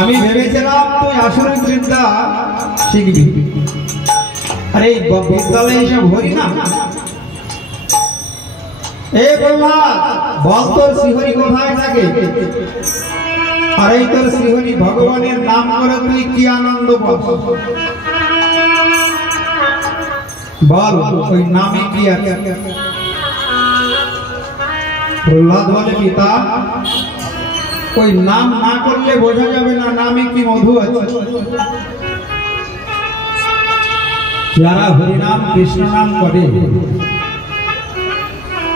আমি ভেবেছিলাম তুই আসরের বিদ্যা শিখবি, আরে বিদ্যালয়ে এসব হই না। এ প্রহ্লাদ, বল তোর শ্রীহরি কোথায় থাকে? আর এই তোর শ্রীহরি ভগবানের নাম করে তুই কি আনন্দ পাস? বল ওই নামে কি আছে? প্রহ্লাদ বলে, পিতা ওই নাম না করলে বোঝা যাবে না নামে কি মধু আছে। যারা হরিনাম কৃষ্ণ নাম করে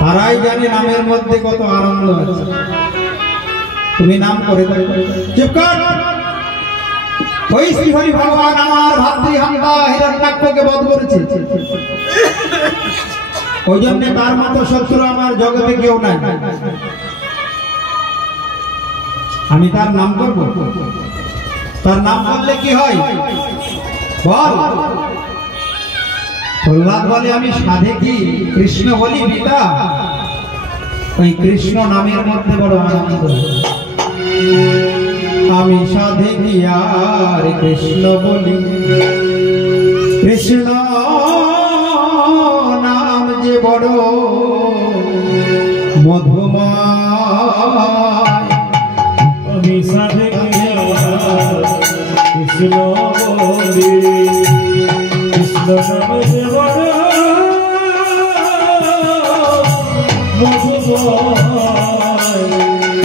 তারাই জানে নামের মধ্যে কত আনন্দ আছে। তুমি নাম করে চুপ কর। ওই শ্রীহরি ভগবান আমার ভাতৃহন্তা হিরণ্যাক্ষকে বধ করেছে, ওই জন্য তার মতো শত্রু আমার জগতে কেউ নাই। আমি তার নাম করব? তার নাম বললে কি হয় বল? প্রহ্লাদ বলে, আমি সাধে কি কৃষ্ণ বলি পিতা? ওই কৃষ্ণ নামের মধ্যে বড় আনন্দ। আমি সাধে কি আর কৃষ্ণ বলি, কৃষ্ণ নাম যে বড় মধুময়। আমি সাধে কি আর কৃষ্ণ বলি, কৃষ্ণ নাম যে বড় মধুময়।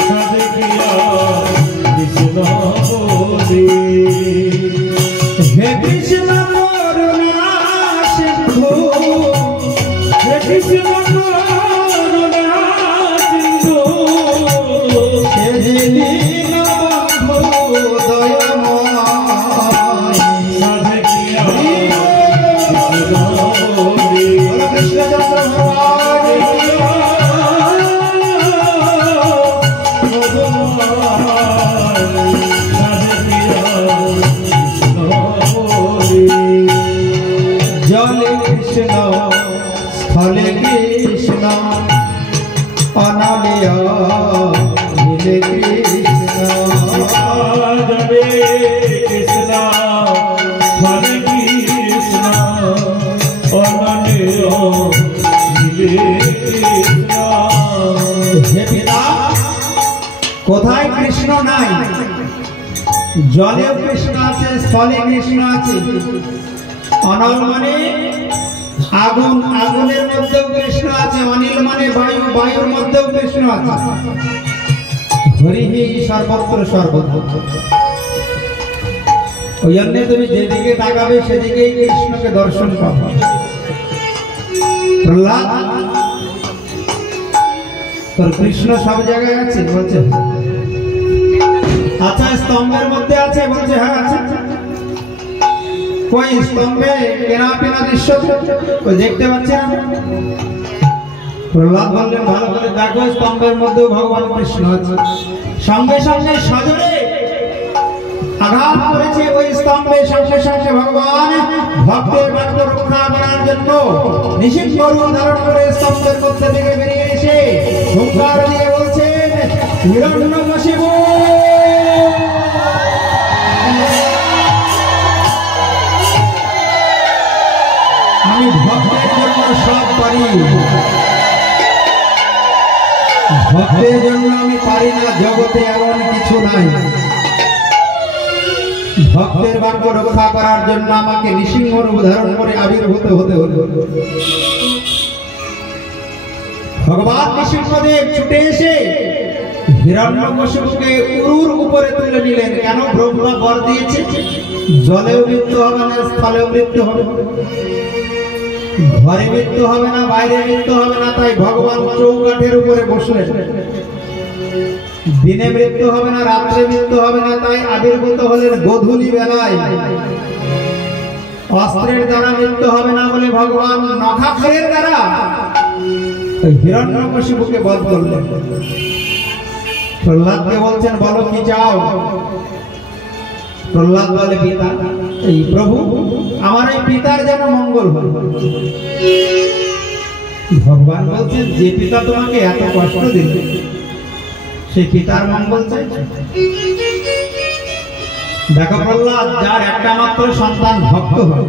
সাধে কি আর কৃষ্ণ বলি। হে কৃষ্ণ করুণা সিন্ধু, হে কৃষ্ণ করুণা সিন্ধু, হে দীনবন্ধু দয়াময়। সাধে কি আর কৃষ্ণ বলি। কৃষ্ণচন্দ্র ভগবান জলে কৃষ্ণ স্থলে কৃষ্ণ অনালে নীলে কৃষ্ণ। জলে কৃষ্ণ হরে কৃষ্ণ অনলে নীলে কৃষ্ণ। হে পিতা, কোথায় কৃষ্ণ নাই? জলেও কৃষ্ণ আছে, স্থলে কৃষ্ণ আছে। অনল মানে আগুন, আগুনের মধ্যেও কৃষ্ণ আছে। অনিল মানে বায়ু, বায়ুর মধ্যেও কৃষ্ণ আছে। হরি সর্বত্র সর্বদা। ওই জন্য তুমি যেদিকে তাকাবে সেদিকেই কৃষ্ণকে দর্শন পাবে। প্রহ্লাদ, তোর কৃষ্ণ সব জায়গায় আছে? বলছে আচ্ছা। স্তম্ভের মধ্যে আছে? বলছে হ্যাঁ আছে। কই স্তম্ভে কেনা পেনা দৃশ্য ওই দেখতে পাচ্ছে না? প্রহ্লাদ বললেন ভালো করে দেখো, স্তম্ভের মধ্যেও ভগবান কৃষ্ণ আছে। সঙ্গে সঙ্গে সজোরে আঘাত করেছে ওই স্তম্ভে। সঙ্গে সঙ্গে ভগবান ভক্তের বাক্য রক্ষা করার জন্য নিষিদ্ধ রূপ ধারণ করে স্তম্ভের মধ্যে থেকে বেরিয়ে এসে হুঙ্কার দিয়ে বলছেন, হিরণ্যকশিপু আমি ভক্তের জন্য সব পারি, ভক্তের জন্য আমি পারি না, জগতে এমন কিছু নাই। ভক্তের বাক্য রক্ষা করার জন্য আমাকে নৃসিংহ রূপ ধারণ করে আবির্ভূত হতে হলো। ভগবান নৃসিংহদেব ছুটে এসে হিরণ্যকশিপুকে উরুর উপরে তুলে নিলেন। কেন? ব্রহ্মা বর দিয়েছে জলেও মৃত্যু হবে না, স্থলেও মৃত্যু হবে না, ঘরে মৃত্যু হবে না, বাইরে মৃত্যু হবে না। তাই ভগবান চৌকাঠের উপরে বসলেন। দিনে মৃত্যু হবে না, রাত্রে মৃত্যু হবে না, তাই আবির্ভূত হলেন গোধূলি বেলায়। অস্ত্রের দ্বারা মৃত্যু হবে না বলে ভগবান নখাক্ষরের দ্বারা হিরণ্যকশিপুকে বধ করলেন। প্রহ্লাদকে বলছেন বলো কি চাও? প্রহ্লাদ বলে পিতা, এই প্রভু আমার এই পিতার যেন মঙ্গল হয়। ভগবান বলছেন যে পিতা তোমাকে এত কষ্ট দিল সেই পিতার মঙ্গল চাই? দেখো প্রহ্লাদ, যার একটা মাত্র সন্তান ভক্ত হয়,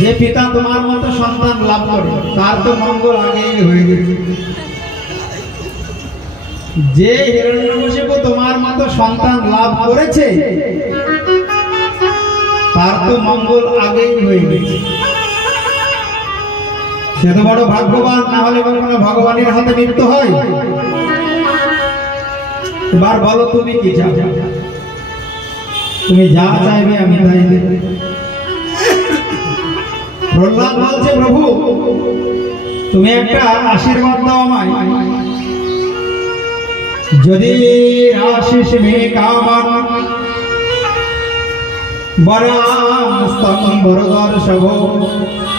যে পিতা তোমার মতো সন্তান লাভ করে তার তো মঙ্গল আগেই হয়ে গেছে। যে হিরণ্যকশিপু তোমার মতো সন্তান লাভ করেছে তার তো মঙ্গল আগেই হয়ে গেছে। সে তো বড় ভাগ্যবান, না হলে কখনো ভগবানের হাতে মৃত্যু হয়? এবার বলো তুমি কি চাও? তুমি যা চাইবে আমি তাই দেব। প্রহ্লাদ বলছে প্রভু তুমি একটা আশীর্বাদ দাও আমায়। যদি আশিস মে কামান বরাম স্তম্ভর দর্শব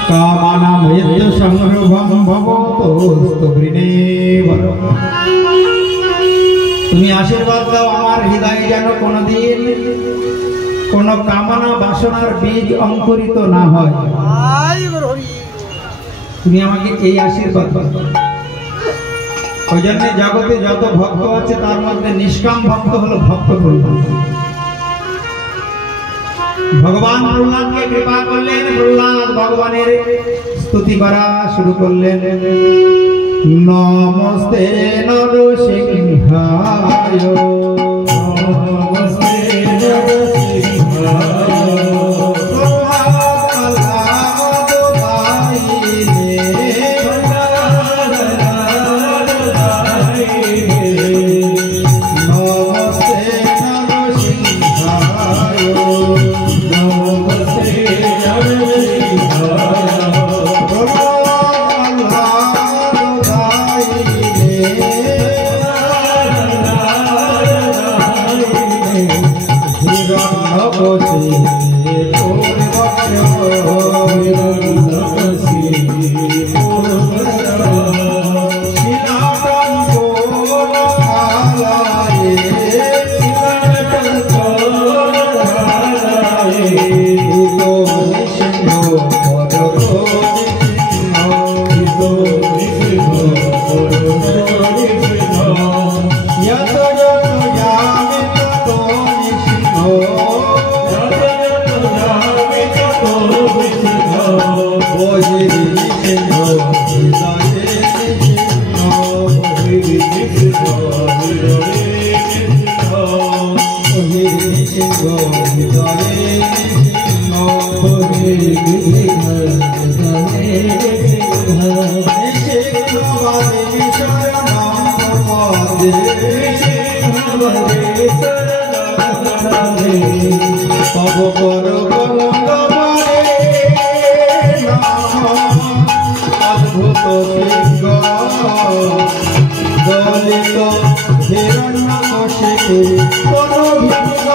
কামানাম মৃত্যু সংরভম ভবতোস্তু বৃণেবর। তুমি আশীর্বাদ দাও আমার হৃদয়ে যেন কোনদিন কোন কামনা বাসনার বীজ অঙ্কুরিত না হয়। তুমি আমাকে এই আশীর্বাদ দাও। ওই জন্য জগতে যত ভক্ত আছে তার মধ্যে নিষ্কাম ভক্ত হলো ভক্ত প্রহ্লাদ। ভগবান প্রহ্লাদকে কৃপা করলেন। প্রহ্লাদ ভগবানের স্তুতি করা শুরু করলেন। নমস্তে নরসিংহায়, নমস্তে নরসিংহায়, পদে পব পর অদ্ভুত দলিত হিরণ্যকশিপু কোন ভিন্ন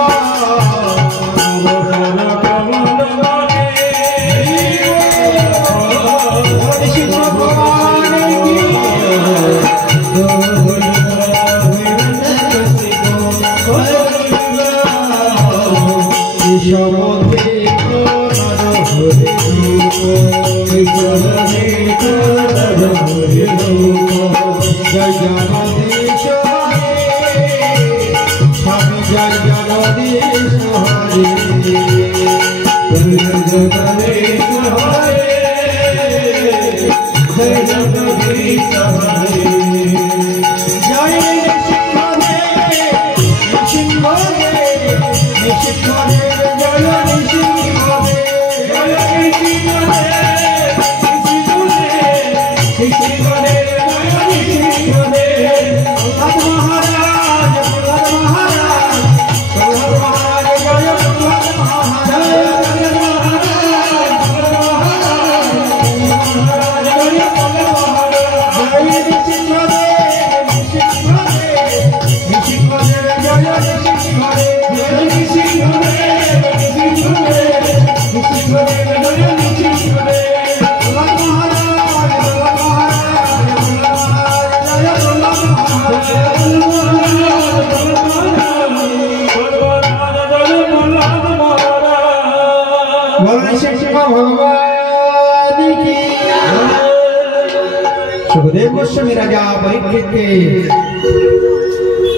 सुखदेव गोस्वामी राजा परीक्षित के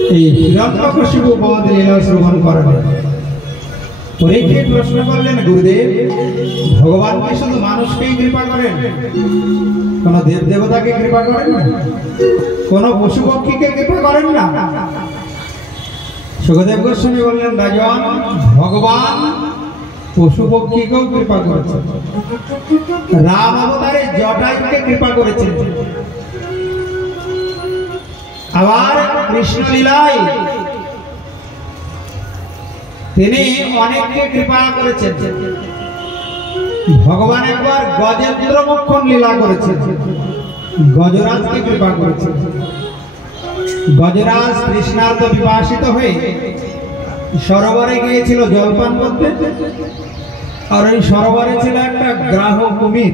हिरण्यकशिपु बध लीला श्रवण करलेन परीक्षित प्रश्न करलेन गुरुदेव भगवान की शुद्ध मानुष के कृपा करें कोनो देव देवता के कृपा करें ना कोनो पशु पक्षी के कृपा करें ना सुखदेव गोस्वामी बोलेन राजन भगवान पशु पक्षी को कृपा करेছেন राम अवतारे जटायु के कृपा करेছেন আবার কৃষ্ণ লীলায় তিনি অনেককে কৃপা করেছেন ভগবান একবার গজেন্দ্র মোক্ষণ লীলা করেছেন গজরাজকে কৃপা করেছেন গজরাজ কৃষ্ণার্থ বিভাসিত হয়ে সরোবরে গিয়েছিল জলপান করতে আর এই সরোবরে ছিল একটা গ্রাহ কুমির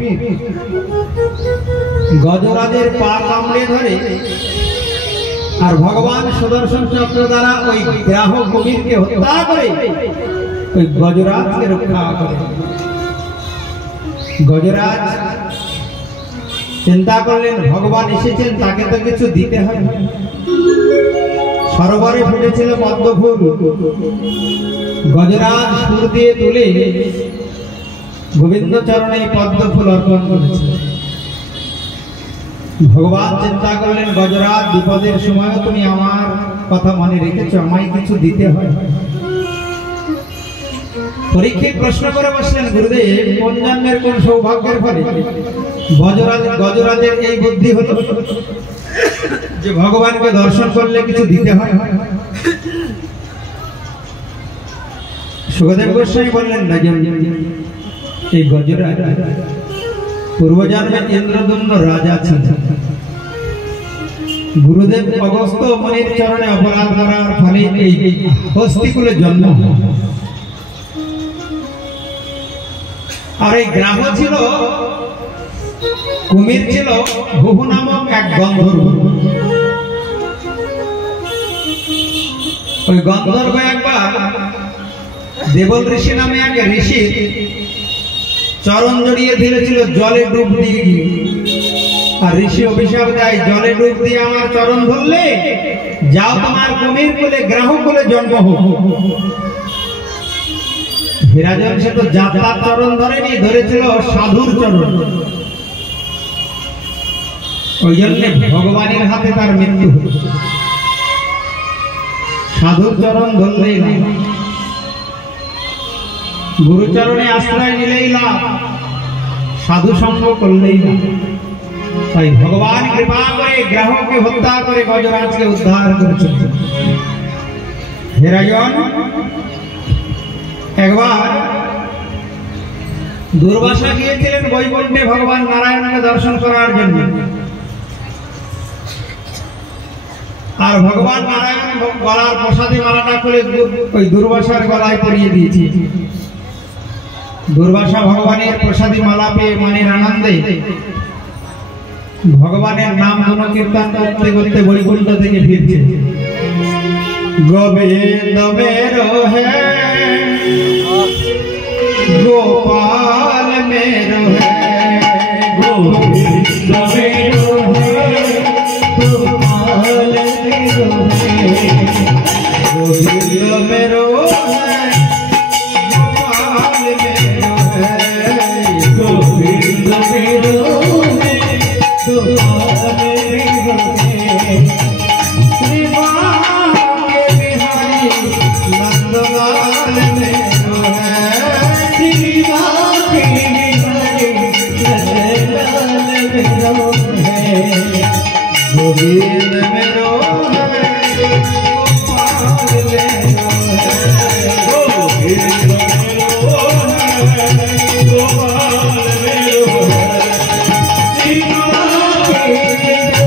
গজরাজের পা কামড়ে ধরে আর ভগবান সুদর্শন চক্র দ্বারা ওই গ্রাহ কুমিরকে হত্যা করে ওই গজরাজকে রক্ষা করে গজরাজ চিন্তা করলেন ভগবান এসেছেন তাকে তো কিছু দিতে হবে সরোবরে ফুটেছিল পদ্ম ফুল গজরাজ সুর দিয়ে তুলে গোবিন্দ চরণে পদ্ম ফুল অর্পণ করেছে ভগবান চিন্তা করলেন গজরাজ বিপদের সময় তুমি আমার কথা মনে রেখেছো আমায় কিছু দিতে হয় পরীক্ষিত প্রশ্ন করে বসলেন গুরুদেব কোন জন্মের কোন সৌভাগ্যের ফলে গজরাজের এই বুদ্ধি হলো যে ভগবানকে দর্শন করলে কিছু দিতে হয় সুখদেব গোস্বামী বললেন রাজা এই গজরাজ পূর্বজন্মে ইন্দ্রদম্ন রাজা ছিলেন গুরুদেব অগস্ত্য মুনির চরণে অপরাধ করার ফলে এই হস্তিকুলে জন্ম আর এই গ্রাম ছিল কুমির ছিল ভুবু নামক এক গন্ধর্ব ওই গন্ধর্ব একবার দেবল ঋষি নামে এক ঋষি চরণ জড়িয়ে ধরেছিল জলে ডুব দিয়ে আর ঋষি অভিশাপ দেয় জলে ডুব দিয়ে আমার চরণ ধরলে যাও তোমার কুমির কুলে গ্রাহ কুলে জন্ম হোক হিরাজন সে তো যাত্রার চরণ ধরেনি ধরেছিল সাধুর চরণ ওই জন্য ভগবানের হাতে তার মৃত্যু হল সাধুর চরণ ধরলেই না গুরুচরণে আশ্রয় নিলেই লাভ সাধু সঙ্গ করলেই না তাই ভগবান কৃপা করে গ্রহকে হত্যা করে গজরাজকে উদ্ধার করেছেন। হে রাজন, একবার দুর্বাসা গিয়েছিলেন বৈকুণ্ঠে ভগবান নারায়ণকে দর্শন করার জন্য। আর ভগবান নারায়ণ গলার প্রসাদী মালাটা খুলে ওই দুর্বাসার গলায় পরিয়ে দিয়েছে। দুর্বাসা ভগবানের প্রসাদী মালা পেয়ে মনের আনন্দে ভগবানের নাম গুণকীর্তন করতে করতে বৈকুণ্ঠ থেকে ফিরছে। গোবিন্দ मेरो है गोपाल मेरो है, गोविंद मेरो है गोपाल मेरो है, गोविंद मेरो है गोपाल मेरो है, गोविंद मेरो है गोपाल मेरो है, श्री के बिहारी नंदलाल मेरो है, श्री के बिहारी नंदलाल मेरो है, गोविंद मेरो है गोपाल मेरो है, गोविंद मेरो है गोपाल मेरो है, श्री के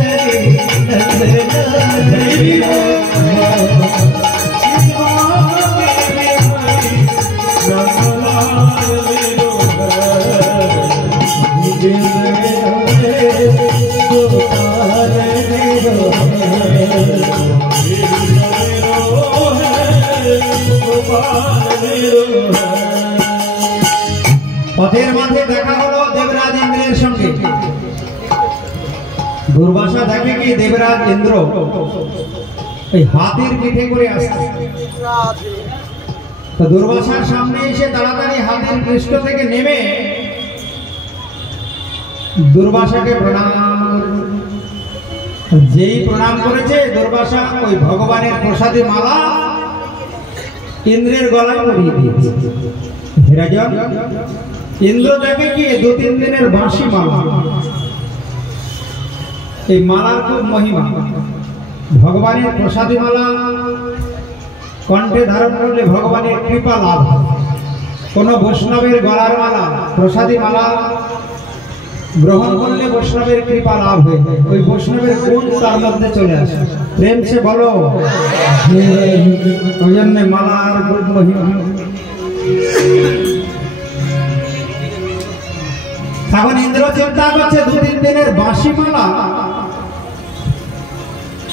बिहारी नंदलाल मेरो পথের মাঝে দেখা হলো দেবরাজ ইন্দ্রের সঙ্গে। দুর্বাসা দেখে কি দেবরাজ ইন্দ্র এই হাতির পিঠে করে আসছে। তো দুর্বাসার সামনে এসে তাড়াতাড়ি হাতির পৃষ্ঠ থেকে নেমে দুর্বাসাকে প্রণাম করেছে। যেই প্রণাম করেছে দুর্বাসা ওই ভগবানের প্রসাদী মালা ইন্দ্রের গলায় পরিয়ে দিয়েছে। হে রাজন, ইন্দ্র দেখে কি 2-3 দিনের বাঁশি মালা। এই মালার খুব মহিমা। ভগবানের প্রসাদী মালা কণ্ঠে ধারণ করলে ভগবানের কৃপা লাভ হয়। কোন বৈষ্ণবের গলার মালা প্রসাদী মালা গ্রহণ করলে বৈষ্ণবের কৃপা লাভ হয়ে যায়। ওই বৈষ্ণবের গুণ তার মধ্যে চলে আসে। প্রেম সে বলো, ওই জন্য মালার খুব মহিমা। এখন ইন্দ্র চিন্তা করছে 2-3 দিনের বাঁশি মালা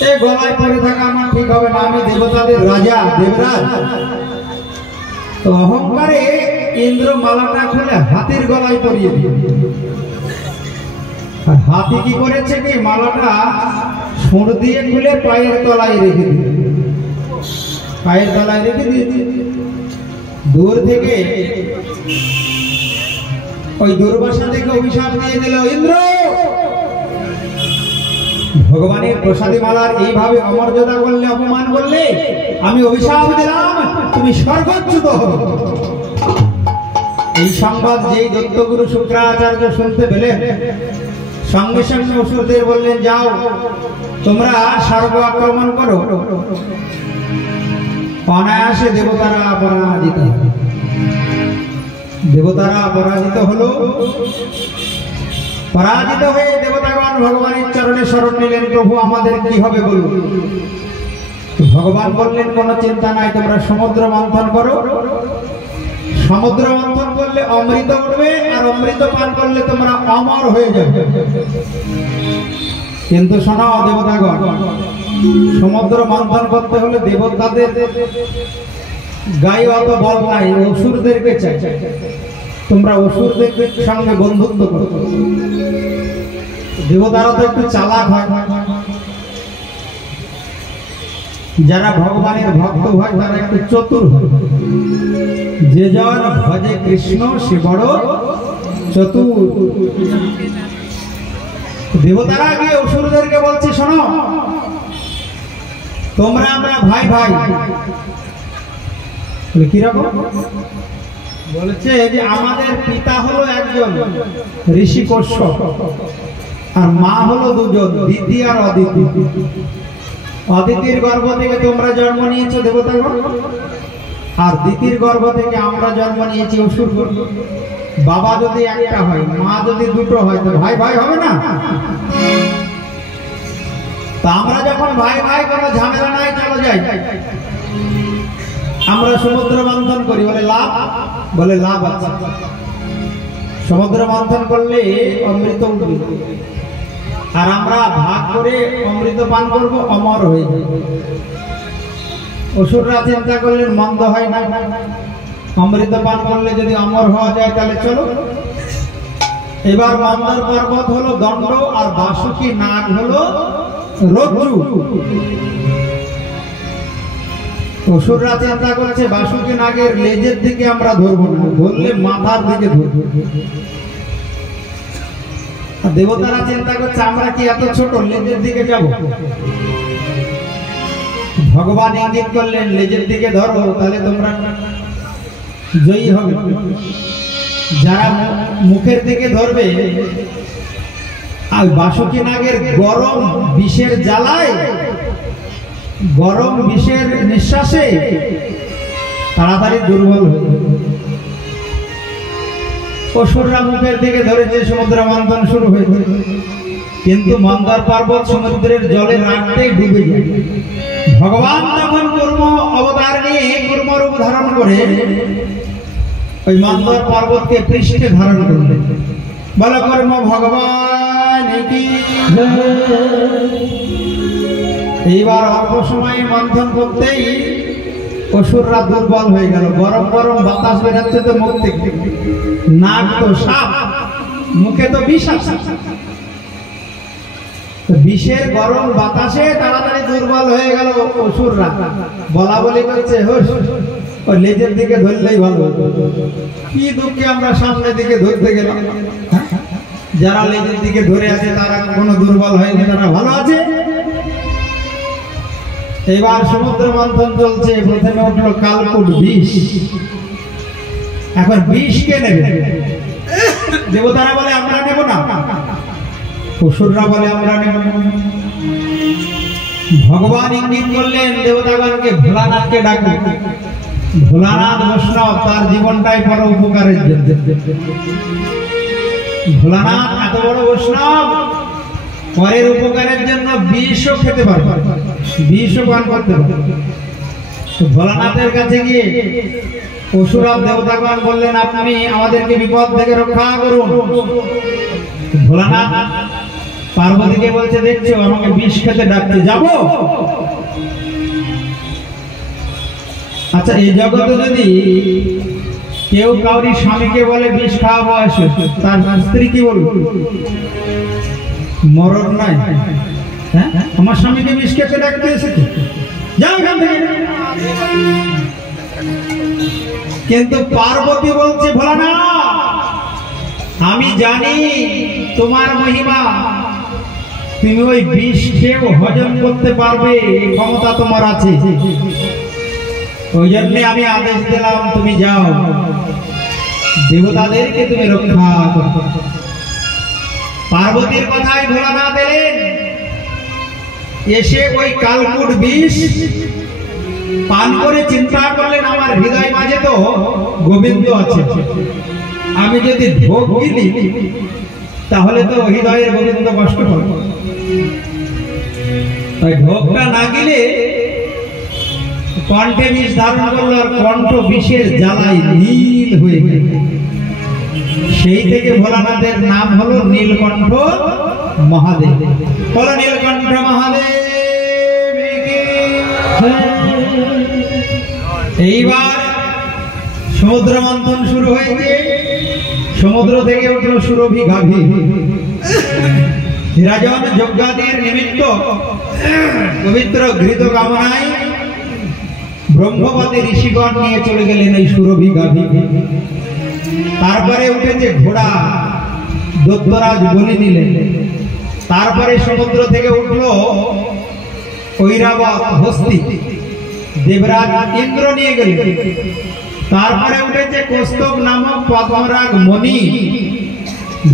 এই গলায় পরে থাকা আমার ঠিক হবে না। আমি দেবতাদের রাজা দেবরাজ। তো অহংকারে ইন্দ্র মালাটা খুলে হাতির গলায় পরিয়ে দিয়ে, আর হাতি কি করেছে কি মালাটা সুর দিয়ে খুলে পায়ের তলায় রেখে দিয়ে, পায়ের তলায় রেখে দিয়েছে। দূর থেকে ওই দুর্বাসা থেকে অভিশাপ দিয়ে দিল, ইন্দ্র ভগবানের প্রসাদী মালার এইভাবে অমর্যাদা করলে, অপমান করলে আমি অভিশাপ দিলাম তুমি স্বর্গচ্যুত হবে। এই সংবাদ যেই দত্তগুরু শুক্রাচার্য শুনতে পেলেন, সঙ্গে সঙ্গে অসুরদের বললেন, যাও তোমরা স্বর্গ আক্রমণ করো। অনায়াসে দেবতারা পরাজিত। দেবতারা পরাজিত হলো। পরাজিত হয়ে দেবতাগণ ভগবানের চরণে শরণ নিলেন, প্রভু আমাদের কি হবে বলুন। ভগবান বললেন, কোনো চিন্তা নাই, তোমরা সমুদ্র মন্থন করো। সমুদ্র মন্থন করলে অমৃত উঠবে, আর অমৃত পান করলে তোমরা অমর হয়ে যাবে। কিন্তু শোনাও দেবতাগণ, সমুদ্র মন্থন করতে হলে দেবতাদের গায়ে অত বল নাই, অসুরদেরকে চাই। তোমরা অসুরদের সঙ্গে বন্ধুত্ব করো। দেবতারা তো একটু চালাক হয়। যারা ভগবানের ভক্ত হয় তারা একটু চতুর হয়। যে জন ভজে কৃষ্ণ সে বড় চতুর। দেবতারা গিয়ে অসুরদেরকে বলছে, শোনো তোমরা আমরা ভাই ভাই। কিরকম বলেছে যে আমাদের পিতা হলো একজন ঋষি কশ্যপ, আর মা হলো দুজন, দিতি আর অদিতি। অদিতির গর্ভ থেকে তোমরা জন্ম নিয়েছো দেবতাগণ, আর দিতির গর্ভ থেকে আমরা জন্ম নিয়েছি অসুরগণ। বাবা যদি একটা হয়, মা যদি দুটো হয়, তো ভাই ভাই হবে না? তা আমরা যখন ভাই ভাই কোনো ঝামেলা নাই, চলো যাই আমরা সমুদ্র মন্থন করি। বলে লাভ, বলে লাভ আছে। সমুদ্র মন্থন করলে অমৃত উঠবে, আর আমরা ভাগ করে অমৃত পান করবো, অমর হয়ে যাবে। অসুররা চিন্তা করলেন মন্দ হয় না, অমৃত পান করলে যদি অমর হওয়া যায় তাহলে চলো। এবার মন্দর পর্বত হলো দণ্ড, আর বাসুকি নাগ হলো রজ্জু। অসুররা চিন্তা করছে বাসুকি নাগের লেজের দিকে আমরা ধরবো না, ধরলে মাথার দিকে ধরবো। দেবতারা চিন্তা করছে আমরা কি এত ছোট, লেজের দিকে যাব? ভগবান ইঙ্গিত করলেন লেজের দিকে ধরো, তাহলে তোমরা জয়ী হবে। যারা মুখের দিকে ধরবে, আর বাসুকি নাগের গরম বিষের জ্বালায়, গরম বিষের নিঃশ্বাসে তাড়াতাড়ি দুর্বল হয়ে যাবে। অসুররা মুখের দিকে ধরেছে, সমুদ্র মন্থন শুরু হয়েছে। কিন্তু মন্দার পর্বত সমুদ্রের জলে রাখতে ডুবে যায়। ভগবান তখন কর্ম অবতার নিয়ে কর্মরূপ ধারণ করে ওই মন্দার পর্বতকে পৃষ্ঠে ধারণ করলেন। বল কর্ম ভগবান কি। এইবার অল্প সময়ে মন্থন করতেই অসুররা দুর্বল হয়ে গেল। গরম গরম বাতাস বেরাচ্ছে তো মুখ থেকে, নাক তো সাপ, মুখে তো বিষ আছে। বিষের গরম বাতাসে তাড়াতাড়ি দুর্বল হয়ে গেল অসুররা। বলা বলি করছে হোস, ওই লেজের দিকে ধরলেই ভালো। কি দুঃখে আমরা সামনের দিকে ধরতে গেলাম। যারা লেজের দিকে ধরে আছে তারা কোনো দুর্বল হয়নি, তারা ভালো আছে। এবার সমুদ্র মন্থন চলছে। প্রথমে উঠলো কালকূট বিষ। এখন বিষ কে নেবে? দেবতারা বলে আমরা নেব না, অসুররা বলে আমরা নেব না। ভগবান ইঙ্গিত করলেন দেবতাগণকে ভোলানাথকে ডাকো। ভোলানাথ বৈষ্ণব, তার জীবনটাই পর উপকারের জন্য। ভোলানাথ এত বড় বৈষ্ণব, পরের উপকারের জন্য বিষও খেতে পারে, বিষও পান করতে পারে। ভোলানাথের কাছে গিয়ে অসুর দেবতাগণ বললেন আপনি আমাদেরকে বিপদ থেকে রক্ষা করুন। ভোলানাথ পার্বতীকে বলছে দেখছো আমাকে বিষ খেতে ডাকতে যাব? আচ্ছা, এই জগতে যদি কেউ কাউরি স্বামীকে বলে বিষ খাওয়াবো আসে, তার স্ত্রী কি বলবে? মরণ নাই, হ্যাঁ আমার স্বামীকে বিষ খেতে ডাকতে এসেছে, যাও এখান থেকে। কিন্তু পার্বতী বলছে ভোলানাথ আমি জানি তোমার মহিমা, তুমি ওই বিষ খেয়েও হজম করতে পারবে, এই ক্ষমতা তোমার আছে। ওই জন্য আমি আদেশ দিলাম তুমি যাও, দেবতাদেরকে তুমি রক্ষা করো। পার্বতীর কথায় ভোলানাথ এলেন, এসে ওই কালকূট বিষ পান করে চিন্তা করলেন আমার হৃদয় মাঝে তো গোবিন্দ আছে, আমি যদি ভোগ গিলি তাহলে তো হৃদয়ের গোবিন্দ কষ্ট পাবে। তাই ভোগটা না গিলে কণ্ঠে বিষ ধারণ করলো, আর কণ্ঠ বিষের জ্বালায় নীল হয়ে গেল। সেই থেকে ভোলানাথের নাম হলো নীলকণ্ঠ মহাদেব। বলো নীলকণ্ঠ মহাদেব। এইবার সমুদ্র মন্থন শুরু হয়েছে। সমুদ্র থেকে উঠলো সুরভি গাভী। রাজন যজ্ঞাদির নিমিত্ত পবিত্র ঘৃত কামনায় ব্রহ্মবাদী ঋষিগণ নিয়ে চলে গেলেন এই সুরভি গাভী। তারপরে উঠেছে ঘোড়া, দৈত্যরাজ বলি নিলেন। তারপরে সমুদ্র থেকে উঠলো ঐরাবত হস্তি, দেবরাজ ইন্দ্র নিয়ে গেলেন। তারপরে উঠেছে কৌস্তব নামক পদ্মরাগ মণি,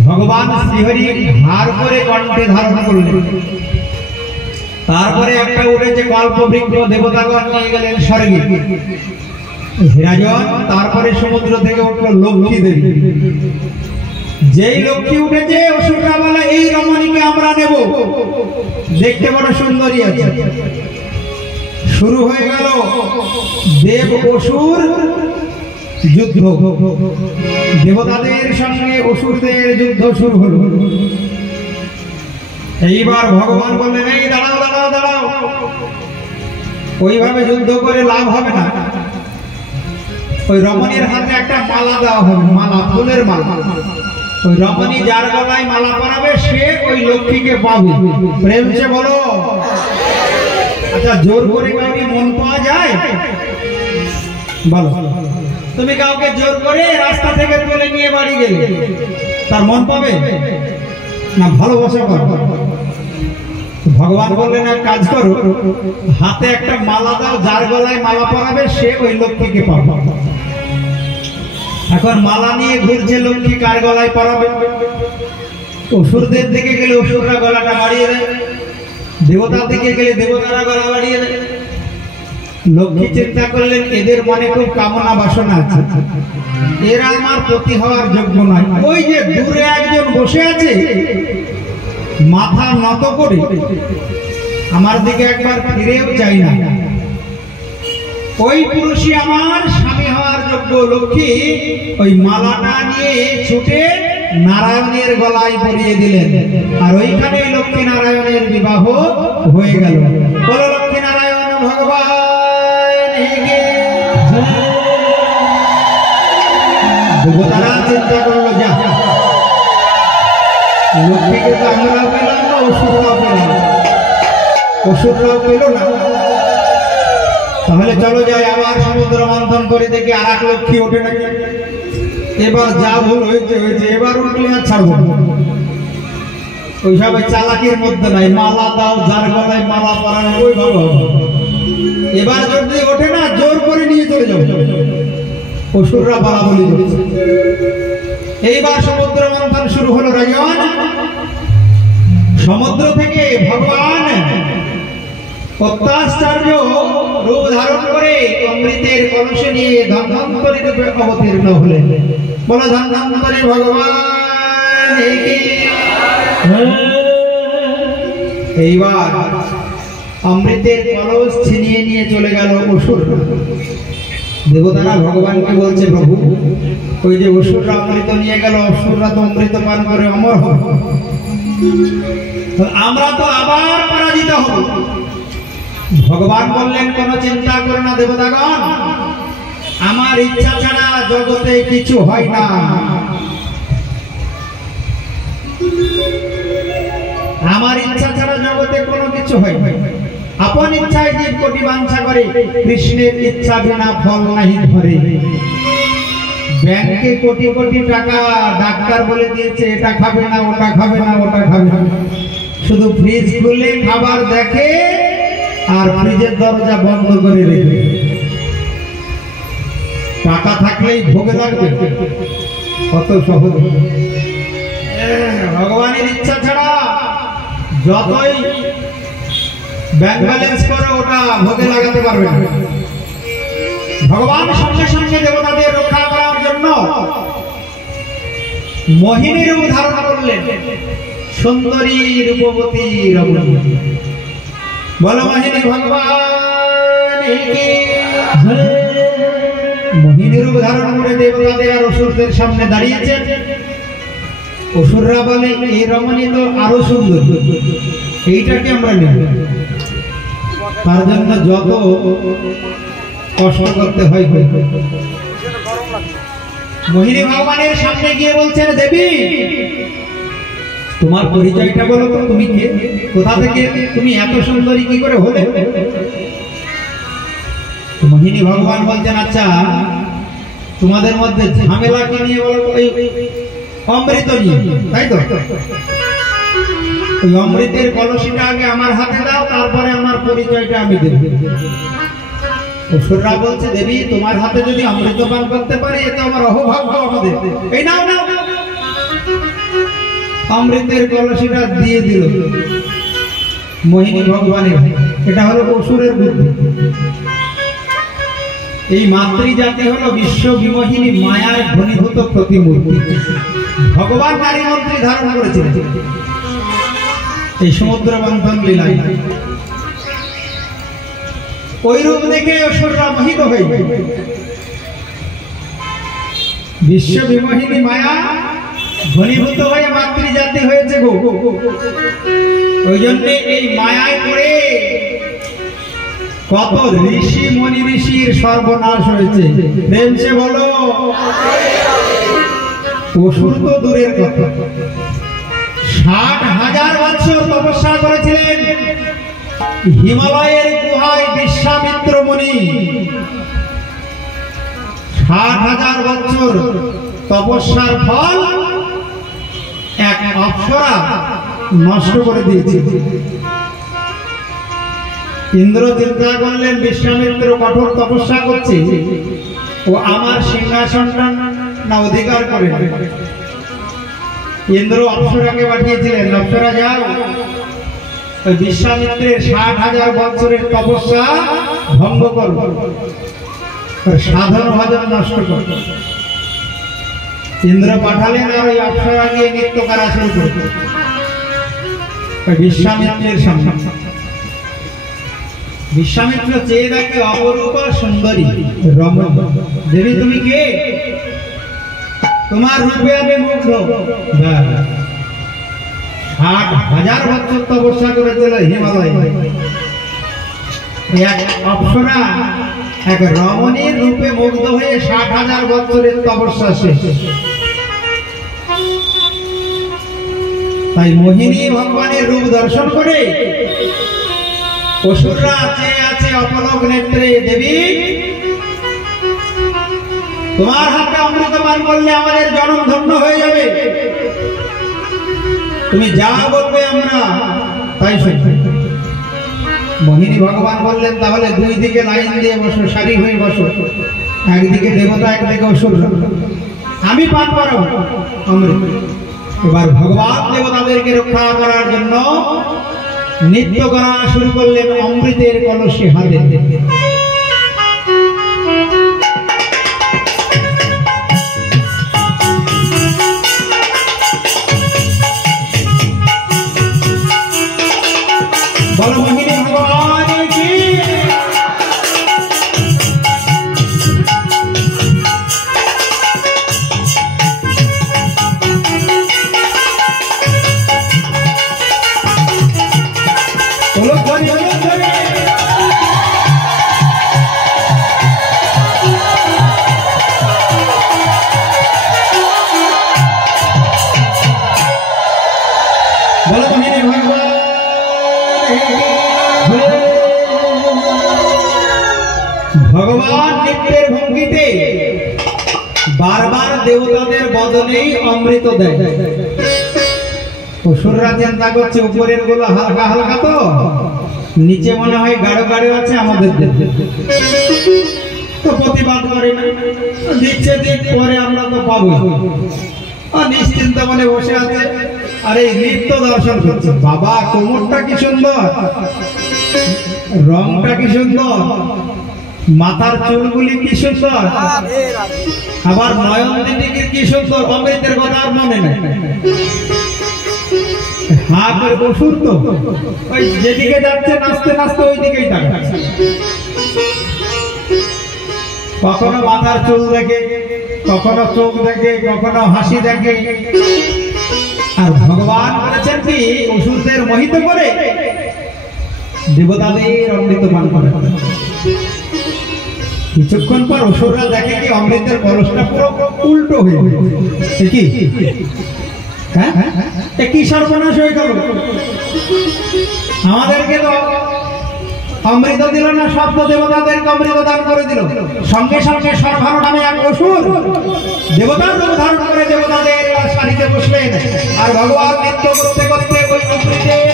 ভগবান শ্রীহরি হার করে কণ্ঠে ধারণ করলেন। তারপরে একটা উঠেছে কল্পবৃক্ষ, দেবতাগণ নিয়ে গেলেন স্বর্গে। রাজন তারপরে সমুদ্র থেকে উঠলো লক্ষ্মী দেবী। যেই লক্ষ্মী উঠেছে অসুররা বলে এই রমণীকে আমরা নেব, দেখতে বড় সুন্দরী আছে। শুরু হয়ে গেল দেব অসুর যুদ্ধ, দেবতাদের সঙ্গে অসুরদের যুদ্ধ শুরু হলো। এইবার ভগবান বললেন এই দাঁড়াও দাঁড়াও দাঁড়াও, ওইভাবে যুদ্ধ করে লাভ হবে না। ওই রমণীর হাতে একটা মালা দেওয়া হবে, মালা, ফুলের মালা। ওই রমণী যার গলায় মালা পরাবে সে ওই লক্ষ্মীকে পাবে। প্রেম সে বলো। আচ্ছা, জোর করে কাউকে মন পাওয়া যায়? বলো, তুমি কাউকে জোর করে রাস্তা থেকে তুলে নিয়ে বাড়ি গেলে তার মন পাবে না? ভালোবাসা পাবে। ভগবান বললেন এক কাজ করো, হাতে একটা মালা দাও, যার গলায় মালা পরাবে সে ওই লক্ষ্মীকে পাবে। এখন মালা নিয়ে ঘুরছে লক্ষ্মী, কার গলায় পরাবে? অসুরদের দিকে গেলে অসুররা গলাটা বাড়িয়ে দেয়, দেবতার দিকে গেলে দেবতারা গলা বাড়িয়ে দেয়। লক্ষ্মী চিন্তা করলেন এদের মনে খুব কামনা বাসনা আছে, এরা আমার পতি হওয়ার যোগ্য নয়। ওই যে দূরে একজন বসে আছে মাথা নত করে, আমার দিকে একবার ফিরেও চাই না, ওই পুরুষই আমার স্বামী হওয়ার যোগ্য। লক্ষ্মী ওই মালাটা নিয়ে ছুটে নারায়ণের গলায় পরিয়ে দিলেন, আর ওইখানে লক্ষ্মী নারায়ণের বিবাহ হয়ে গেল। বলো লক্ষ্মী নারায়ণ ভগবান। দেবতারা চিন্তা করলো যা, লক্ষ্মীকে তো আমরাও পেলাম না, অসুররাও পেলাম, অসুররাও পেল না। তাহলে চলো যাই আবার সমুদ্র মন্থন করে দেখি আর এক লক্ষ্মী ওঠে নাকি। এবার যা ভুল হয়েছে হয়েছে, এবার উঠলে আর ছাড়বো না। ওইসব চালাকির মধ্যে নাই, মালা দাও, যার গলায় মালা পরানো ওই ভালো। এবার যদি ওঠে না জোর করে নিয়ে চলে যাবো, অসুররা বলা বলি করছে। এইবার সমুদ্র মন্থন শুরু হলো। রাজন সমুদ্র থেকে ভগবান অত্যাশ্চর্য রূপ ধারণ করে অমৃতের কলসে নিয়ে ধন্বন্তরী রূপে অবতীর্ণ হলেন। বলো ধন্বন্তরী ভগবান। এইবার অমৃতের কলস ছিনিয়ে নিয়ে চলে গেল অসুর। দেবতারা ভগবানকে বলছে প্রভু, ওই যে অসুররা অমৃত নিয়ে গেল, অসুররা তো অমৃত পান করে অমর হবে, আমরা তো আবার পরাজিত হব। ভগবান বললেন কোনো চিন্তা করো না দেবতাগণ, আমার ইচ্ছা ছাড়া জগতে কিছু হয় না। আমার ইচ্ছা ছাড়া জগতে কোনো কিছু হয় না। আপন ইচ্ছায় জীব কোটি বাঞ্ছা করে, কৃষ্ণের ইচ্ছা বিনা ফল নাহি ধরে। ব্যাংকে কোটি কোটি টাকা, ডাক্তার বলে দিয়েছে এটা খাবে না, ওটা খাবে না, ওটা খাবে না। শুধু ফ্রিজ খুলে খাবার দেখে আর ফ্রিজের দরজা বন্ধ করে রেখে। টাকা থাকলেই ভোগে লাগবে, কত সহজ। ভগবানের ইচ্ছা ছাড়া যতই ব্যাংক ব্যালেন্স করে ওটা ভোগে লাগাতে পারবে না। ভগবান সঙ্গে সঙ্গে দেবতাদের রক্ষা করার জন্য মোহিনী রূপ ধারণ করলেন, সুন্দরী রূপবতী রমণী। বলো মোহিনী ভগবান কি। মোহিনী রূপ ধারণ করে দেবতাদের আর অসুরদের সামনে দাঁড়িয়েছেন। অসুররা বলে এই রমণী তো আরো সুন্দর, এইটাকে আমরা নেব। তার জন্য যত কষ্ট করতে হয়। মোহিনী ভগবানের সামনে গিয়ে বলছেন, দেবী তোমার পরিচয়টা বলো তো, তুমি কে, কোথা থেকে, তুমি এত সুন্দরী কি করে হলে? মোহিনী ভগবান বলছেন, আচ্ছা তোমাদের মধ্যে ঝামেলা কি নিয়ে বলো? অমৃত নিয়ে, তাই তো? ওই অমৃতের কলসিটা আগে আমার হাতে দাও, তারপরে আমার পরিচয়টা আমি দেব। অসুররা বলছে, দেবী তোমার হাতে যদি অমৃত পান করতে পারি এতে আমার অহভাগ্য আমাদের। এই নাও নাও। অমৃতের কলসিটা দিয়ে দিল মোহিনী ভগবানের। এটা হলো অসুরের বুদ্ধি। এই মাতৃজাতি হলো বিশ্ব বিমোহিনী মায়ার ঘনীভূত প্রতিমূর্তি। ভগবান নারী মন্ত্রী ধারণ করেছিলেন এই সমুদ্র বন্ধন লীলায়। ওই রূপ দেখে অসুররা মোহিত হয়ে বিশ্ব বিমোহিনী মায়া ঘনীভূত হয়ে মাতৃজাতি হয়েছে গো। ওই জন্য এই মায়ায় পড়ে কত ঋষি মনি ঋষির সর্বনাশ হয়েছে। প্রেম সে বলো। অসুর তো দূরের কথা, 60,000 বছর তপস্যা করেছিলেন হিমালয়ের গুহায় বিশ্বামিত্র মুনি। 60,000 বছর তপস্যার ফল এক অপ্সরা নষ্ট করে দিয়েছে। ইন্দ্র চিন্তা করলেন বিশ্বামিত্র কঠোর তপস্যা করছে, ও আমার সিংহাসনটা না অধিকার করে। ইন্দ্র অপ্সরাকে পাঠিয়েছিলেন, অপ্সরা যাও ওই বিশ্বামিত্রের 60,000 বছরের তপস্যা ভঙ্গ করো, সাধন ভজন নষ্ট করো। ইন্দ্র পাঠালেন আর ওই অপ্সরা গিয়ে নৃত্য করা শুরু করত বিশ্বামিত্রের সামনে। বিশ্বামিত্র চেয়ে দেখে অপরূপা সুন্দরী রমণী। দেবী তুমি কে? তোমার রূপে আমি মুগ্ধ। 60,000 বছর তপস্যা করেছিল হিমালয়, এক অপ্সরা এক রমণীর রূপে মুগ্ধ হয়ে 60,000 বছরের তপস্যা শেষ। তাই মোহিনী ভগবানের রূপ দর্শন করে অসুররা চেয়ে আছে অপলক নেত্রে। দেবী তোমার হাতে অমৃত পান করলে আমাদের জন্ম ধন্য হয়ে যাবে, তুমি যা বলবে আমরা তাই শুনবো। মোহিনী ভগবান বললেন তাহলে দুই দিকে লাইন দিয়ে বসো, সারি হয়ে বসো, একদিকে দেবতা একদিকে অসুর, আমি পান করাবো অমৃত। এবার ভগবান দেবতাদেরকে রক্ষা করার জন্য নৃত্য করা শুরু করলেন অমৃতের কলসি হাতে। বলো মোহিনী ভগবান কি। ভগবান নৃত্যের ভঙ্গিতে বারবার দেবতাদের বদলেই অমৃত দেয়। অসুররা চিন্তা করছে উপরের গুলো হালকা হালকা, তো নিচে মনে হয় গাঢ় গাঢ় আছে, আমাদের তো প্রতিবাদ করে না, দিচ্ছে দিক পরে আমরা তো পাবো। নিশ্চিন্ত মনে বসে আছে আর এই নৃত্য দর্শন করছে। বাবা কোমরটা কি সুন্দর, রংটা কি সুন্দর, মাথার চুলগুলি কি সুন্দর, আবার নয়ন দিকে কি সুন্দর। অমৃতের কথা আর মনে নেই। হাতের অসুর তো ওই যেদিকে যাচ্ছে নাচতে নাচতে ওই দিকেই তাকাচ্ছে। কখনো মাথার চুল দেখে, কখনো চোখ দেখে, কখনো হাসি দেখে। আর ভগবান বলেছেন কি অসুরদের মোহিত করে দেবতাদের অমৃত পান করে। কিছুক্ষণ পর অসুররা দেখে কি অমৃতের কলসটা পুরো উল্টো হয়ে গেছে। কি কি সর্বনাশ হয়ে গেল, আমাদেরকে তো অমৃত দিল না, সপ্ত দেবতাদেরকে অমৃত দান করে দিল। সঙ্গে সঙ্গে সর্বানু নামে এক অসুর দেবতার রূপ ধারণ করে দেবতাদের সারিতে বসলেন। আর ভগবান নৃত্য করতে করতে ওই অমৃতের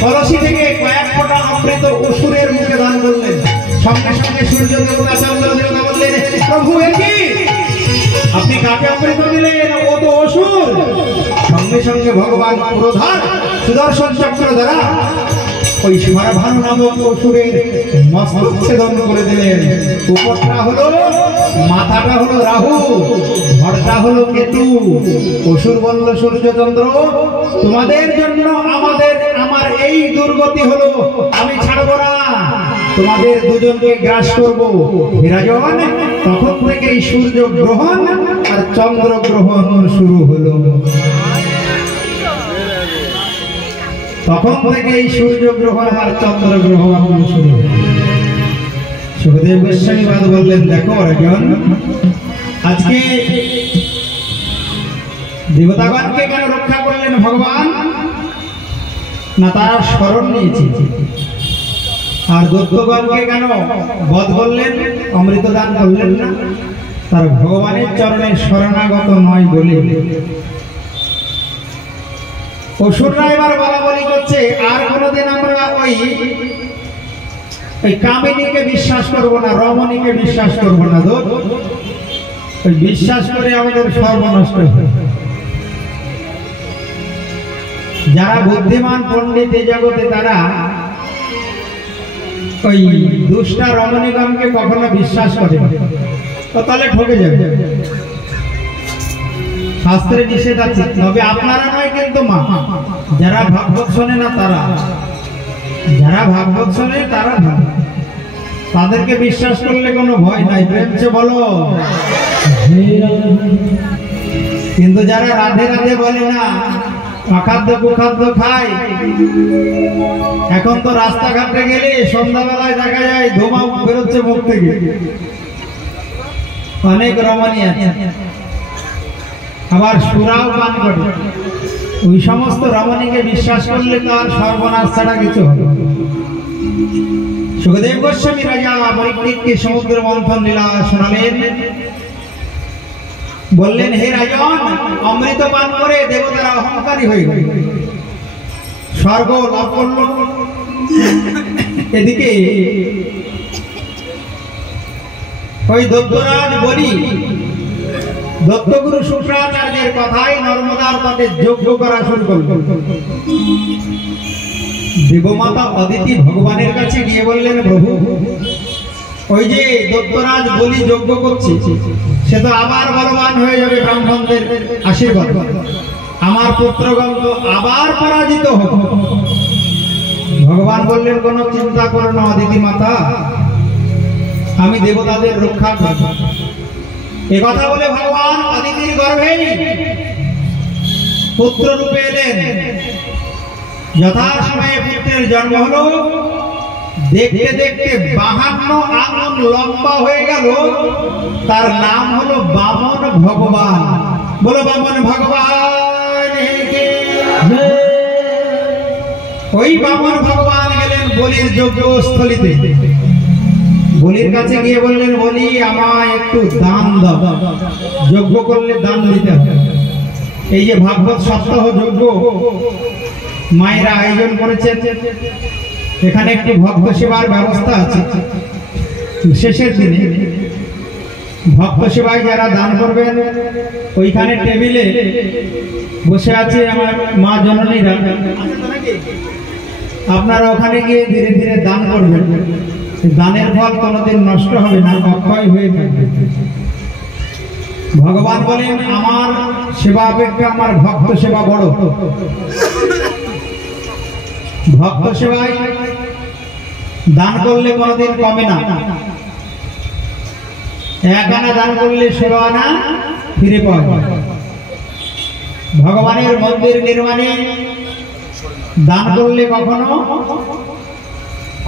কলসি থেকে কয়েক ফোঁটা অমৃত অসুরের মুখে দান করলেন। সঙ্গে সঙ্গে সূর্য দেবতা চন্দ্র দেবতা বললেন, প্রভু কি আপনি কাকে অমৃত দিলেন? ও তো অসুর। সঙ্গে সঙ্গে সঙ্গে ভগবান পুরোধর সুদর্শন চক্র দ্বারা ওই সরভানু নামক অসুরের মস্তক ছেদন করে দিলেন। উপরটা হলো, মাথাটা হলো রাহু, ধড়টা হলো কেতু। অসুর বলল সূর্যচন্দ্র, তোমাদের জন্য আমার এই দুর্গতি হলো, আমি ছাড়বো না, তোমাদের দুজনকে গ্রাস করব। বিরাজন তখন থেকে এই সূর্য গ্রহণ আর চন্দ্র গ্রহণ শুরু হলো। তখন থেকে এই সূর্য গ্রহণ আর চন্দ্র গ্রহণ শুরু হলো। সুখদেব গোস্বামী বাদ বললেন, দেখো রাজন, আজকে দেবতাগণকে কেন রক্ষা করলেন ভগবান? না তার স্মরণ নিয়েছে। আর দৈত্যগণকে কেন বধ করলেন, অমৃত দান করলেন না? তার ভগবানের চরণে শরণাগত নয় বলে। অসুররা এবার বলা বলি করছে, আর কোনোদিন আমরা ওই কামিনীকে বিশ্বাস করবো না, রমণীকে বিশ্বাস করবো না। ওই বিশ্বাস করে আমাদের সর্বনষ্ট হয়। যারা বুদ্ধিমান পণ্ডিত এই জগতে, তারা ওই দুষ্টা রমণীগণকে কখনো বিশ্বাস করে না, তাহলে ঠকে যাবে। শাস্ত্রে নিষেধ আছে। তবে আপনারা নয় কিন্তু মা, যারা ভাগবত শোনে না তারা, যারা ভাগবত শোনে তারা না, তাদেরকে বিশ্বাস করলে কোনো ভয় নাই। প্রেমছে বলো। কিন্তু যারা রাধে রাধে বলে না, অখাদ্য কুখাদ্য খায়, এখন তো রাস্তাঘাটে গেলে সন্ধ্যাবেলায় দেখা যায় ধোঁয়া বেরোচ্ছে মুখ থেকে। অনেক রমণী আছে, আবার সুরাও পান করে। ওই সমস্ত রমণীকে বিশ্বাস করলে তো আর সর্বনাশ ছাড়া কিছু হবে। সুখদেব গোস্বামী রাজা পরীক্ষিতকে সমুদ্র মন্থন লীলা শোনালেন। বললেন, হে রাজন, অমৃত পান করে দেবতারা অহংকারী হয়ে গেল, স্বর্গ লাভ করল। এদিকে ওই দৈত্যরাজ বলি দত্তগুরু শুক্রাচার্যের কথাই নর্মদার তটে যজ্ঞ করা শুরু করল। দেবমাতা অদিতি ভগবানের কাছে গিয়ে বললেন, প্রভু, ওই যে দত্তরাজ বলি যজ্ঞ করছে, সে তো আবার বলবান হয়ে যাবে ব্রাহ্মণদের আশীর্বাদ, আমার পুত্রগণ তো আবার পরাজিত হবে। ভগবান বললেন, কোন চিন্তা করো না অদিতি মাতা, আমি দেবতাদের রক্ষা করব। একথা বলে ভগবান অদিতির গর্ভে পুত্র রূপে এলেন। যথাসময়ে পুত্রের জন্ম হলো। দেখতে দেখতে 52 আঙুল লম্বা হয়ে গেল। তার নাম হলো বামন ভগবান। বলো বামন ভগবান। ওই বামন ভগবান গেলেন বলির যজ্ঞস্থলিতে। বলির কাছে গিয়ে বললেন, বলি আমায় একটু দান দাও, যজ্ঞ করলে দান দিতে হবে। এই যে ভাগবত সপ্তাহ যজ্ঞ মায়েরা আয়োজন করেছেন, এখানে একটু ভক্ত সেবার ব্যবস্থা আছে। শেষের দিনে ভক্ত সেবায় যারা দান করবেন, ওইখানে টেবিলে বসে আছে আমার মা জননীরা, আপনারা ওখানে গিয়ে ধীরে ধীরে দান করবেন। দানের ফল কোনোদিন নষ্ট হবে না, অক্ষয় হয়ে থাকবে। ভগবান বলেন, আমার সেবা অপেক্ষা আমার ভক্ত সেবা বড়। ভক্ত সেবায় দান করলে কোনোদিন কমে না। 1 আনা দান করলে 16 আনা ফিরে পাওয়া যায়। ভগবানের মন্দির নির্মাণে দান করলে কখনো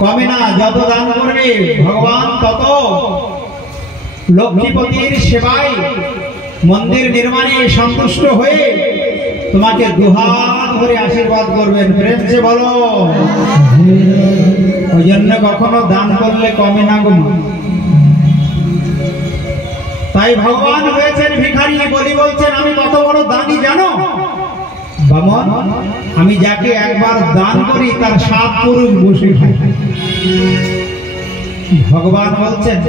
কমে না। যত দান করবে ভগবান তত লক্ষ্মীপতির সেবায় মন্দির নির্মাণে সন্তুষ্ট হয়ে তোমাকে দুহাত ধরে আশীর্বাদ করবেন। প্রেমছে বলো। ওই জন্য কখনো দান করলে কমে না গো। তাই ভগবান হয়েছেন ভিখারি। বলি বলছেন, আমি কত বড় দানি জানো বামন? আমি যাকে একবার দান করি তার 7 পুরুষ বসে খায়। ভগবান বলছেন,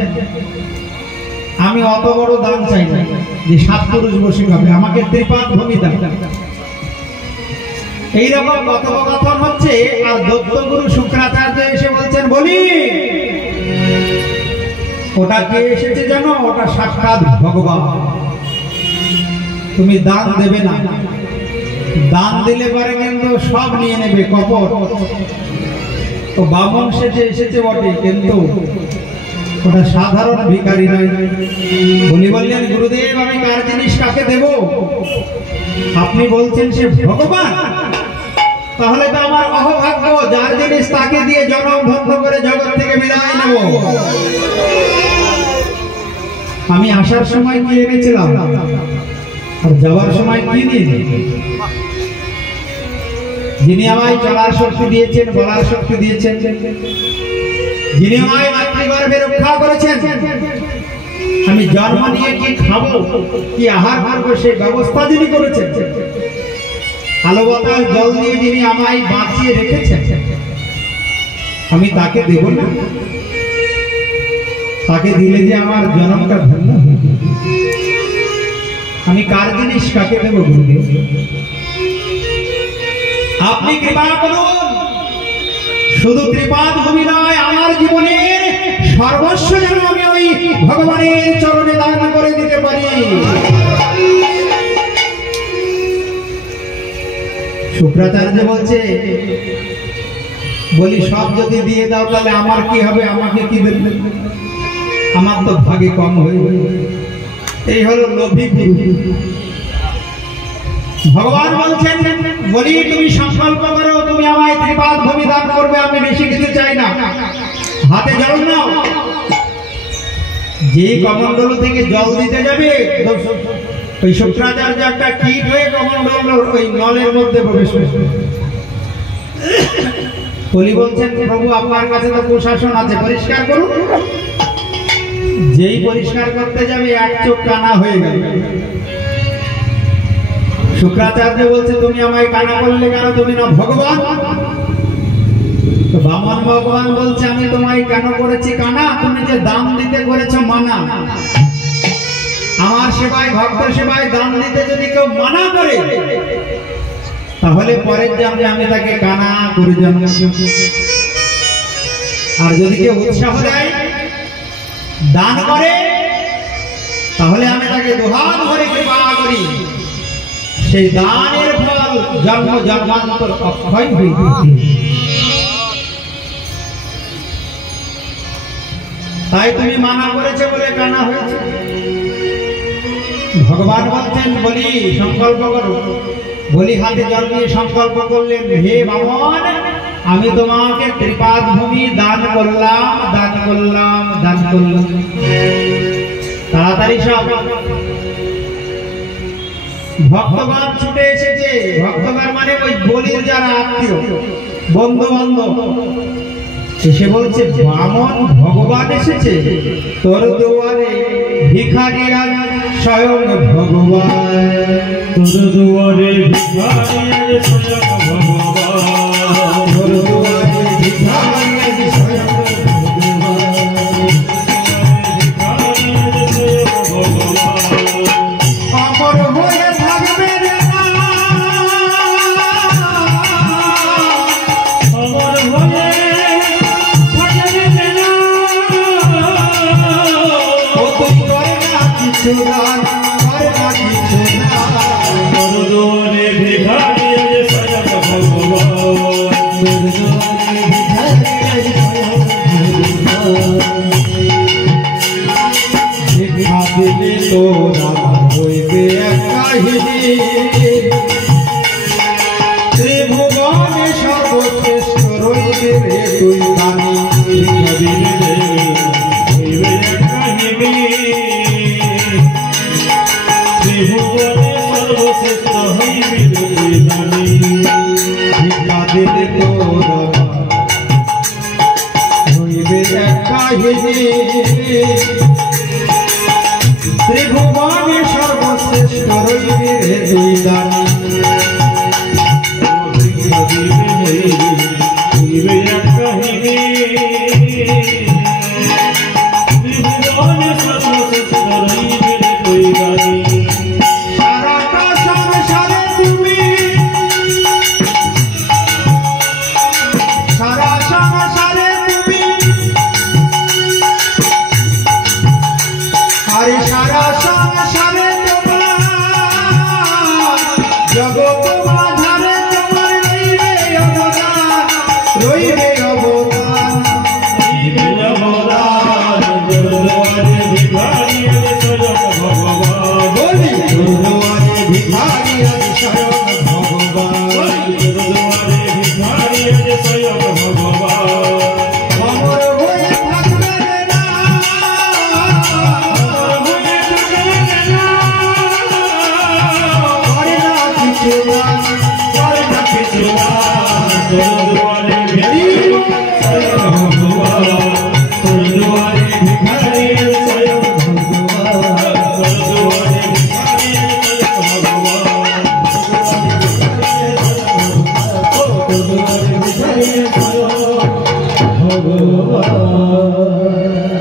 আমি অত বড় দান চাই না যে 7 পুরুষ বসে খাবে, আমাকে ত্রিপাদ ভূমি দাও। এইরকম কথোপকথন হচ্ছে। আর দত্তগুরু শুক্রাচার্য এসে বলছেন, বলি ওটা কে এসেছে জানো? ওটা সাক্ষাৎ ভগবান। তুমি দান দেবে না, দান দিলে পরে কিন্তু সব নিয়ে নেবে, কপট। তো বামন সেজে এসেছে বটে, কিন্তু ওটা সাধারণ ভিখারি নয়। বলি বললেন, গুরুদেব আমি কার জিনিস কাকে দেব? আপনি বলছেন সে ভগবান, তাহলে তো আমার অহভাগ্য, যার জিনিস তাকে দিয়ে জনম ধ্বংস করে জগৎ থেকে বিদায় নেব। আমি আসার সময় কি এনেছিলাম আর যাওয়ার সময় কি নিয়ে? যিনি আমায় চলার শক্তি দিয়েছেন, বলার শক্তি দিয়েছেন, যিনি আমায় মাতৃগর্ভে রক্ষা করেছেন, আমি জন্ম নিয়ে কি খাবো, কি আহার করবো, সেই ব্যবস্থা যিনি করেছেন, আলো বাতাস জল দিয়ে যিনি আমায় বাঁচিয়ে রেখেছেন, আমি তাকে দেব না? তাকে দিলে যে আমার জন্মটা ধন্য হবে। আমি কার জিনিস কাকে দেব? গুরুদেব আপনি কৃপা করুন। শুধু ত্রিপাদ ভূমি নয়, আমার জীবনের সর্বস্ব যেন আমি ওই ভগবানের চরণে দান করে দিতে পারি। শুক্রাচার্য বলছে, বলি সব যদি দিয়ে দাও তাহলে আমার কি হবে? আমাকে কি দেবে? আমার তো ভাগে কম হয়ে যাবে। এই হলো লোভী গুরু। ভগবান বলছেন, বলি তুমি সংকল্প করো, তুমি আমায় ত্রিপাদ ভূমি দান করবে, আমি বেশি কিছু চাই না। হাতে জল নাও। যে কমণ্ডল থেকে জল দিতে যাবে, ওই শুক্রাচার্য একটা কীট হয়ে কমণ্ডল ওই নলের মধ্যে প্রবেশ করবে। বলি বলছেন, প্রভু আপনার কাছে তো প্রশাসন আছে, পরিষ্কার করুন। যেই পরিষ্কার করতে যাবে এক চোখ কানা হয়ে গেল। শুক্রাচার্য বলছে, তুমি আমায় কানা করলে কেন? তুমি না ভগবান? তো বামন ভগবান বলছে, আমি তোমায় কেন করেছি কানা? তুমি যে দান দিতে করেছো মানা। আমার সেবায়, ভক্ত সেবায় দান দিতে যদি কেউ মানা করে, তাহলে পরের জন্মে আমি তাকে কানা করে জন্ম। আর যদি কেউ উৎসাহ দেয়, দান করে, তাহলে আমি তাকে দুহাত ভরে কৃপা করি। সেই দানের ফল জন্ম জন্মান্তর অক্ষয় হইতে। তাই তুমি মানা করেছে বলে কানা হয়েছে। ভগবান বলছেন, বলি সংকল্প করো। বলি হাতে জল দিয়ে সংকল্প করলেন, হে বামন, আমি তোমাকে ত্রিপাদ ভূমি দান করলাম, দান করলাম, দান করলাম। তাড়াতাড়ি সব ভক্তগণ ছুটে এসেছে। ভক্তগণ মানে ওই বলির যারা আত্মীয়, বন্ধু বান্ধব, এসে বলছে, বামন ভগবান এসেছে তোর দুয়ারে, ভিখারি আজ স্বয়ং ভগবান। তোর দুয়ারে ভিখারি আজ স্বয়ং ভগবান। তোর দুয়ারে ভিখারি আজ স্বয়ং ভগবান। অমর হয়ে থাকবে রে না, অমর হয়ে থাকবে রে না। ও তুই করে না কিছু দান, করে না কিছু না। তোর দুয়ারে ভিখারি আজ স্বয়ং ভগবান। তোর দুয়ারে ভিখারি আজ স্বয়ং ভগবান। ভিক্ষা দিলে তোরা হইবে এক কাহিনী, ত্রিভুবনে সর্বশ্রেষ্ঠ রইবে রে তুই দানি। ভিক্ষা দিলে হইবে এক কাহিনী, ত্রিভুবনে সর্বশ্রেষ্ঠ হইবে তুই দানি। ভিক্ষা দিলে তোরা হইবে এক কাহিনী, ত্রিভুবনে সর্বশ্রেষ্ঠ রইবে রে তুই দানি। ভিক্ষা দিলে হইবে এক কাহিনী, ত্রিভুবনে সর্বশ্রেষ্ঠ হইবে তুই দানি। সারাটা সংসারে তুমি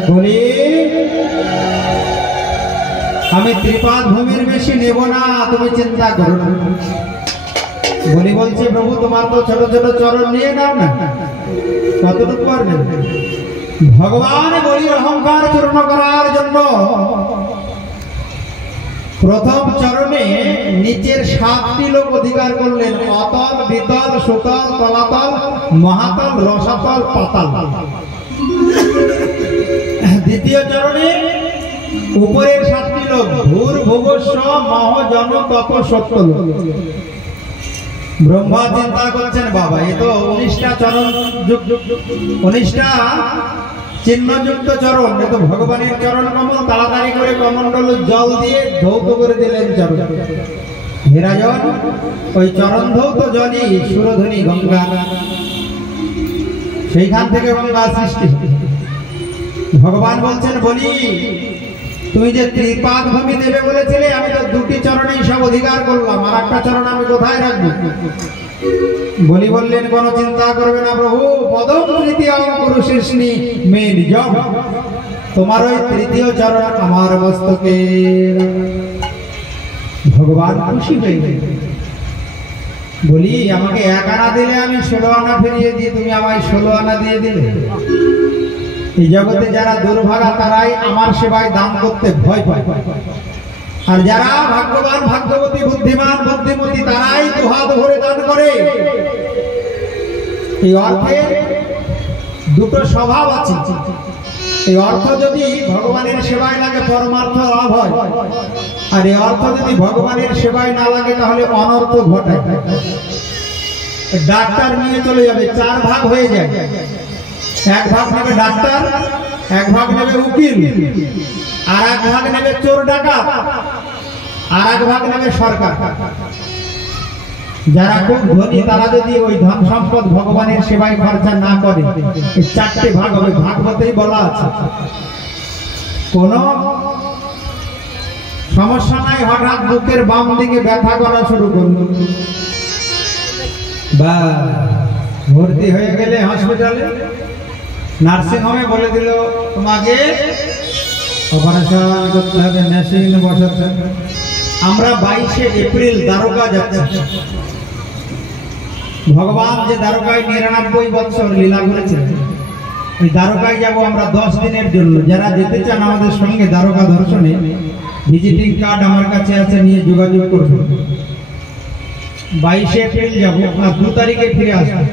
বলি আমি ত্রিপাদ ভূমির বেশি নেব না, তুমি চিন্তা করো না। বলি বলছে প্রভু তোমার তো ছোট ছোট চরণ নিয়ে নাও না, কতটুকু পারবে? ভগবান বলির অহংকার চূর্ণ করার জন্য প্রথম চরণে নিচের 7টি লোক অধিকার করলেন, অতল, বিতল, সুতল, তলাতল, মহাতল, রসাতল, পাতাল। দ্বিতীয় চরণে উপরের 7টি লোক ভূর, ভুবস্ব, মহ, জন, তপ, সত্য লোক। ব্রহ্মা চিন্তা করছেন বাবা এ তো 19টা চরণ, 19টা চিহ্নযুক্ত চরণ, এ তো ভগবানের চরণ কমল। তাড়াতাড়ি করে কমণ্ডল জল দিয়ে ধৌত করে দিলেন চরণ। হেরাজন ওই চরণ ধৌত জলই সুরধনী গঙ্গা, সেইখান থেকে গঙ্গা সৃষ্টি। ভগবান বলছেন বলি তুমি যে ত্রিপাদ ভূমি দেবে বলেছিলে, আমি তো 2টি চরণেই সব অধিকার করলাম, আর একটা চরণ আমি কোথায় রাখবো? বলি বললেন কোনো চিন্তা করবে না প্রভু, পদম তৃতীয় পুরুষিষ্ণি মে নিজম, তোমার ওই 3য় চরণ আমার মস্তকে। ভগবান খুশি হয়ে গেলেন। বলি আমাকে 1 আনা দিলে আমি 16 আনা ফিরিয়ে দিই, তুমি আমায় 16 আনা দিয়ে দিলে। এই জগতে যারা দুর্ভাগা তারাই আমার সেবায় দান করতে ভয় পায়, আর যারা ভাগ্যবান, ভাগ্যবতী, বুদ্ধিমান, বুদ্ধিমতী তারাই 2 হাত ভরে দান করে। এই অর্থের 2টো স্বভাব আছে। এই অর্থ যদি ভগবানের সেবায় লাগে পরমার্থ লাভ হয়, আর এই অর্থ যদি ভগবানের সেবায় না লাগে তাহলে অনর্থ ঘটায়। ডাক্তার নিয়ে চলে যাবে, 4 ভাগ হয়ে যায়। 1 ভাগ নেবে ডাক্তার, 1 ভাগ নেবে উকিল, আর 1 ভাগ নেবে চোর ডাকাত, আর 1 ভাগ নেবে সরকার। যারা খুব ধনী তারা যদি ওই ধন সম্পদ ভগবানের সেবায় খরচা না করে, এই 4টে ভাগ হবে। ভাগবতেই বলা আছে কোন সমস্যা নাই, হঠাৎ বুকের বাম দিকে ব্যথা করা শুরু করল, বা ভর্তি হয়ে গেলে হসপিটালে, নার্সিং হোমে বলে দিল তোমাকে অপারেশন করতে হবে, মেশিন বসাতে হবে। আমরা 22শে এপ্রিল দ্বারকা যাচ্ছি। ভগবান যে দ্বারকায় 99 বছর লীলা করেছেন, ওই দ্বারকায় যাব আমরা 10 দিনের জন্য। যারা যেতে চান আমাদের সঙ্গে দ্বারকা দর্শনে, ভিজিটিং কার্ড আমার কাছে আছে, নিয়ে যোগাযোগ করবেন। 22শে এপ্রিল যাব, আর 2 তারিখে ফিরে আসবো,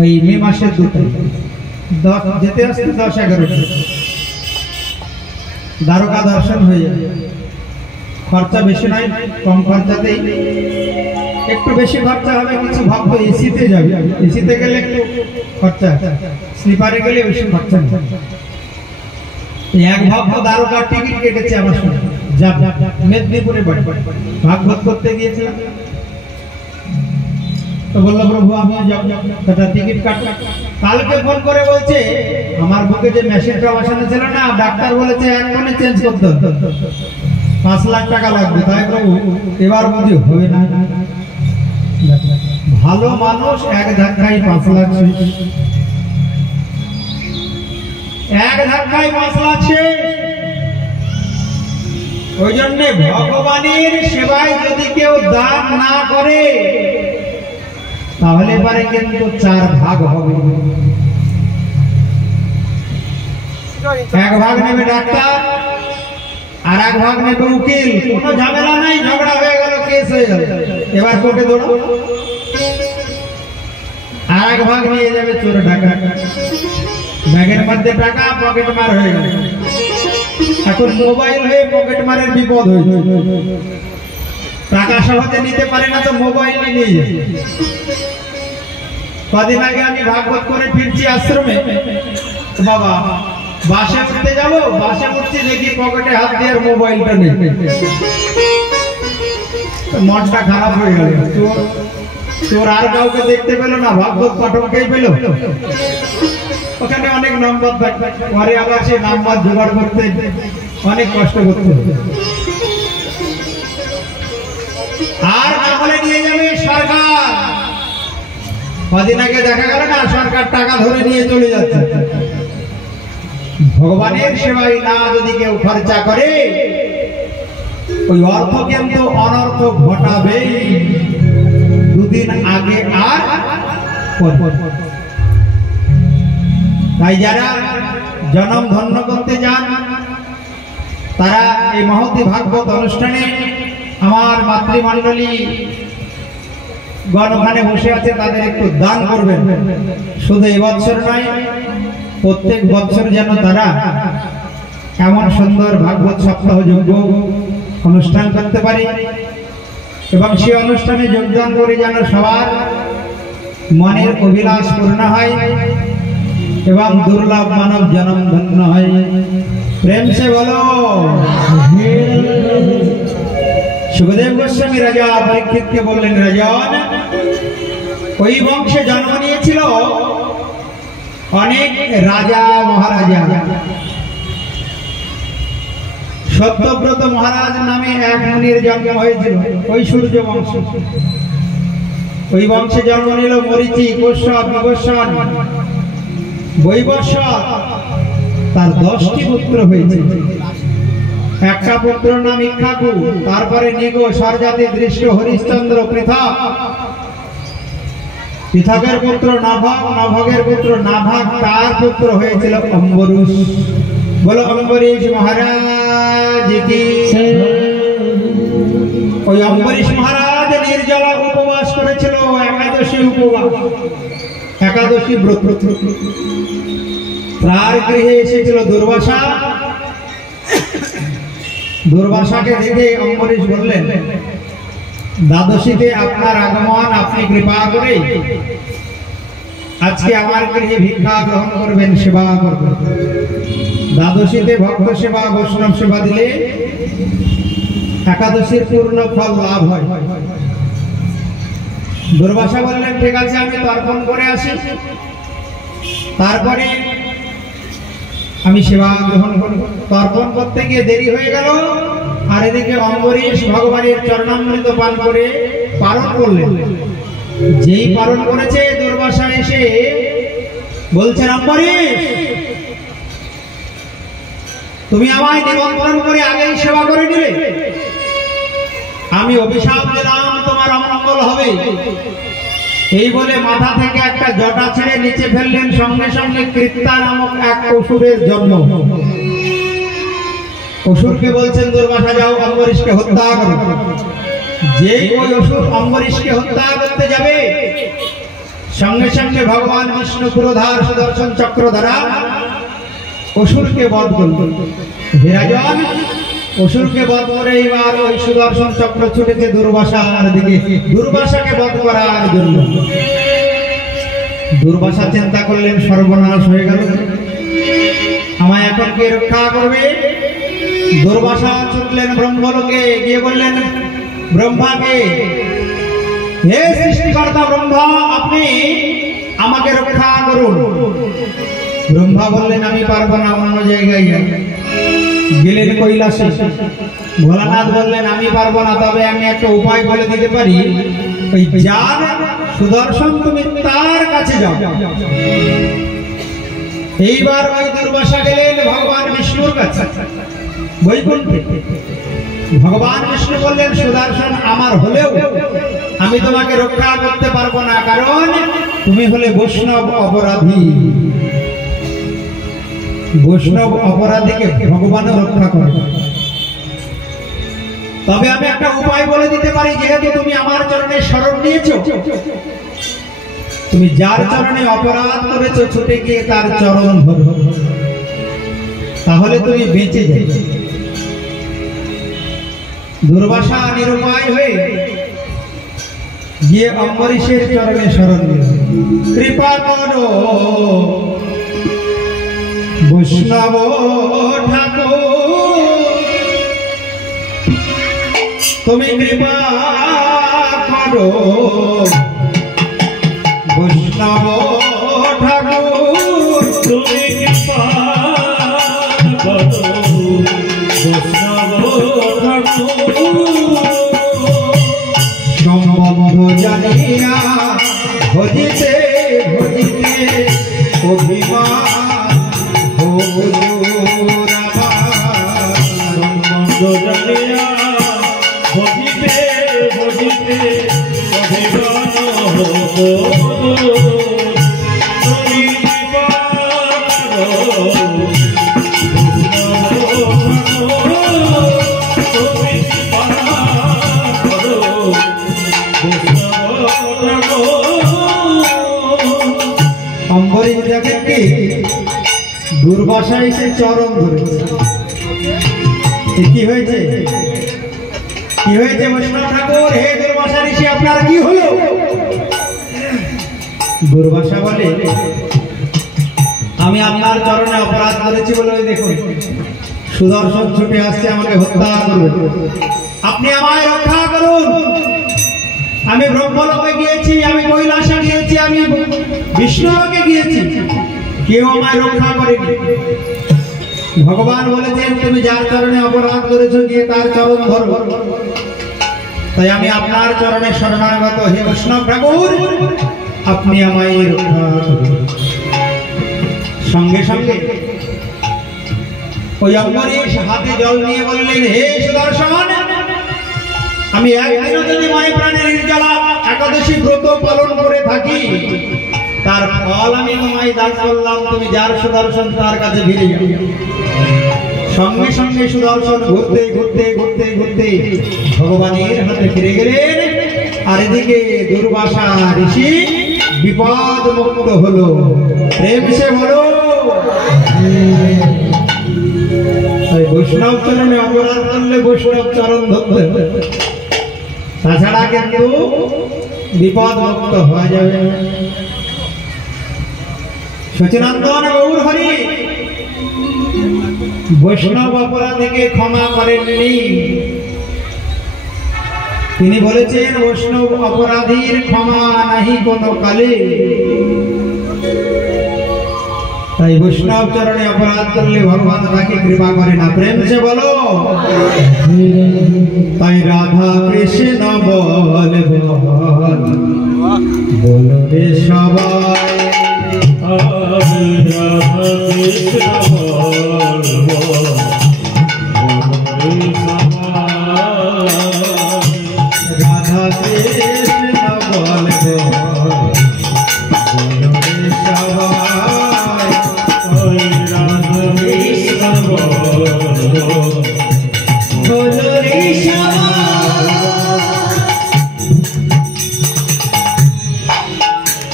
ওই মে মাসের 2 তারিখ। যেতে আসতে 10-11 দ্বারকা দর্শন হয়ে যাবে। খরচা বেশি নাই, কম খরচাতেই। একটু বেশি খরচা হবে কিছু ভাবতো এসিতে যাবে, এসিতে গেলে একটু খরচা, স্লিপারে গেলে বেশি খরচা নেই। 1 ভাবতো দ্বারকার টিকিট কেটেছে আমার সঙ্গে, মেদিনীপুরে বাড়ি, ভাগবত করতে গিয়েছিলাম। তো বললো প্রভু আমি টিকিট কাটলাম। কালকে ফোন করে বলছে আমার বুকে যে মেশিনটা বসানো ছিল না, ডাক্তার বলেছে এখনই চেঞ্জ করতে হবে, 5 লাখ টাকা লাগবে। তাই প্রভু এবার বুঝি হবে না। ভালো মানুষ 1 ধাক্কায় 5 লাখ, 1 ধাক্কায় 5 লাখ। ওই জন্য ভগবানের সেবায় যদি কেউ দান না করে তাহলে পারে কিন্তু 4 ভাগ হবে। 1 ভাগ নেবে ডাক্তার, আর 1 ভাগ নেবে উকিল। কোনো ঝামেলা নাই, ঝগড়া হয়ে গেল, কেস হয়ে গেল, এবার কোর্টে দৌড়ো। আর 1 ভাগ নিয়ে যাবে চোর ডাকাত, ব্যাগের মধ্যে টাকা, পকেট মার হয়ে গেল। এখন মোবাইল হয়ে পকেট মারের বিপদ হয়েছে, টাকা সহজে নিতে পারে না, তো মোবাইল নিয়ে যায়। কদিন আগে আমি ভাগবত করে ফিরছি আশ্রমে, বাবা বাসে উঠতে যাবো, বাসে উঠছি দেখি পকেটে হাত দিয়ে মোবাইলটা নেই। মনটা খারাপ হয়ে গেল। চোর আর কাউকে দেখতে পেল না, ভাগবত পাঠককেই পেল। ওখানে অনেক নম্বর থাকবে, পরে আবার সে নাম্বার জোগাড় করতে অনেক কষ্ট করতে হবে। আর না হলে নিয়ে যাবে সরকার, কদিন আগে দেখা গেল না সরকার টাকা ধরে নিয়ে চলে যাচ্ছে। ভগবানের সেবায় না যদি কেউ খরচা করে ওই অর্থ কিন্তু অনর্থ ঘটাবে দুদিন আগে আর পরে। তাই যারা জনম ধন্য করতে যান তারা এই মহতী ভাগবত অনুষ্ঠানে আমার মাতৃমণ্ডলী গণ ওখানে বসে আছে তাদের একটু দান করবেন। শুধু এই বছর নয়, প্রত্যেক বছর যেন তারা এমন সুন্দর ভাগবত সপ্তাহ যজ্ঞ অনুষ্ঠান করতে পারে এবং সেই অনুষ্ঠানে যোগদান করে যেন সবার মনের অভিলাষ পূর্ণ হয় এবং দুর্লভ মানব জন্ম ধন্য হয়। প্রেম সে বলো। সুখদেব গোস্বামী রাজা পরীক্ষিতকে বললেন, রাজন, ওই বংশে জন্ম নিয়েছিল অনেক রাজা মহারাজা। সত্যব্রত মহারাজ নামে এক মুনির জন্ম হয়েছিল ওই সূর্য বংশ। ওই বংশে জন্ম নিল মরীচি, কশ্যপ, বিভীষণ, বৈবস্বত। তার 10টি পুত্র হয়েছে। একটা পুত্র নাম ইক্ষ্বাকু, তারপরে নিগ, সরজাতি, দৃষ্ট, হরিশ্চন্দ্র, পৃথক। পৃথকের পুত্র নভগ, নভগের পুত্র নাভাগ, তার পুত্র হয়েছিল অম্বরীশ। বলো অম্বরীশ মহারাজ কি। ওই অম্বরীশ মহারাজ নির্জলা উপবাস করেছিল, একাদশী উপবাস, একাদশী ব্রত। তার গৃহে এসেছিল দুর্বাসা। দুর্বাসাকে দেখে অম্বরীশ বললেন, দ্বাদশীতে আপনার আগমন, আপনি কৃপা করে আজকে আমার গৃহে ভিক্ষা গ্রহণ করবেন, সেবা করবেন। দ্বাদশীতে ভক্ত সেবা, বৈষ্ণব সেবা দিলে একাদশীর পূর্ণ ফল লাভ হয়। দুর্বাসা বললেন, ঠিক আছে, আমি তর্পণ করে আসি, তারপরে আমি সেবা গ্রহণ করব। তর্পণ করতে গিয়ে দেরি হয়ে গেল, আর এদিকে অম্বরীশ ভগবানের চরণামৃত পান করে পারণ করলেন। যেই পারণ করেছে, দুর্বাসা এসে বলছেন, অম্বরীশ, তুমি আমায় নিমন্ত্রণ করে আগেই সেবা করে নিলে, আমি অভিশাপ দিলাম তোমার অমঙ্গল হবে। এই বলে মাথা থেকে একটা জটা ছেড়ে নিচে ফেললেন। সঙ্গে সঙ্গে কৃত্যা নামক এক অসুরের জন্ম। অসুরকে বলছেন, দুর্বাসা যাও অম্বরীশকে হত্যা করো। যেই ওই অসুর অম্বরীশকে হত্যা করতে যাবে, সঙ্গে সঙ্গে ভগবান বিষ্ণু পুরোধার সুদর্শন চক্র দ্বারা অসুরকে বধ করলেন। হে রাজন, অসুরকে বধ করে এবার ওই সুদর্শন চক্র ছুটেছে দুর্বাসার দিকে, দুর্বাসাকে বধ করার জন্য। দুর্বাসা চিন্তা করলেন, সর্বনাশ হয়ে গেল, আমায় এখন কে রক্ষা করবে? দুর্বাসা ছুটলেন ব্রহ্মলোকে, গিয়ে বললেন ব্রহ্মাকে, হে সৃষ্টিকর্তা ব্রহ্মা, আপনি আমাকে রক্ষা করুন। ব্রহ্মা বললেন, আমি পারবো না, অন্য জায়গায় যাই। গেলেন কৈলাসে। ভোলানাথ বললেন, আমি পারবো না, তবে আমি একটা উপায় বলে দিতে পারি, ওই যার সুদর্শন তুমি তার কাছে যাও। এইবার ওই দুর্বাসা গেলেন ভগবান বিষ্ণুর কাছে বৈকুণ্ঠে। ভগবান বিষ্ণু বললেন, সুদর্শন আমার হলেও আমি তোমাকে রক্ষা করতে পারবো না, কারণ তুমি হলে বৈষ্ণব অপরাধী। বৈষ্ণব অপরাধীকে ভগবানও রক্ষা করে। তবে আমি একটা উপায় বলে দিতে পারি, যেহেতু তুমি আমার চরণে শরণ নিয়েছো, তুমি যার চরণে অপরাধ করেছো ছুটে গিয়ে তার চরণ ধরো, তাহলে তুমি বেঁচে যাবে। দুর্বাসা নিরুপায় হয়ে গিয়ে অম্বরীশের চরণে শরণ নিল। কৃপা করো বৈষ্ণব ঠাকুর, তুমি কৃপা করো বৈষ্ণব ঠাকুর, তুমি কৃপা করো বৈষ্ণব ঠাকুর। সম্বন্ধ জানিয়া ভজিতে অম্বরীশ দেখেন কি দুর্বাসা এসে চরণ ধরেছে। কি হয়েছে কি হয়েছে বৈষ্ণব ঠাকুর? হে দুর্বাসা ঋষি, আপনার কি হলো? দুর্বাসা বলে, আমি আপনার চরণে অপরাধ করেছি বলে ওই দেখুন সুদর্শন ছুটে আসছে আমাকে হত্যা করুন, আপনি আমায় রক্ষা করুন। আমি ব্রহ্মলোকে গিয়েছি, আমি কৈলাসে গিয়েছি, আমি বিষ্ণুলোকে গিয়েছি, কেউ আমায় রক্ষা করেনি। ভগবান বলেছেন তুমি যার চরণে অপরাধ করেছো গিয়ে তার চরণ ধরো। তাই আমি আপনার চরণে শরণাগত, হে বৈষ্ণব ঠাকুর আপনি আমায় রক্ষা করুন। সঙ্গে সঙ্গে ওই অম্বরীশ হাতে জল নিয়ে বললেন, হে সুদর্শন, আমি একদিনও যদি মনে প্রাণে নির্জলা একাদশী ব্রত পালন করে থাকি তার ফল আমি তোমায় দান করলাম, তুমি যার সুদর্শন তার কাছে ফিরে যাও। সঙ্গে সঙ্গে সুদর্শন ঘুরতে ঘুরতে ঘুরতে ঘুরতে ভগবানের হাতে ফিরে গেলেন। আর এদিকে দুর্বাসা ঋষি বিপদ মুক্ত হলো। প্রেম সে বলো। তাই বৈষ্ণব চরণে অপরাধ করলে বৈষ্ণব চরণ ধরতে, তাছাড়া কিন্তু বিপদ মুক্ত হওয়া যাবে। সচিনন্দন গৌর হরি বৈষ্ণব অপরাধীকে ক্ষমা করেননি। তিনি বলেছেন বৈষ্ণব অপরাধীর ক্ষমা নাহি কোনো কালে। তাই বৈষ্ণব চরণে অপরাধ করলে ভগবান তাকে কৃপা করে না। প্রেম সে বলো। তাই রাধা কৃষ্ণ বল বলো রে সবাই, রাধা কৃষ্ণ রাধা কৃষ্ণ বল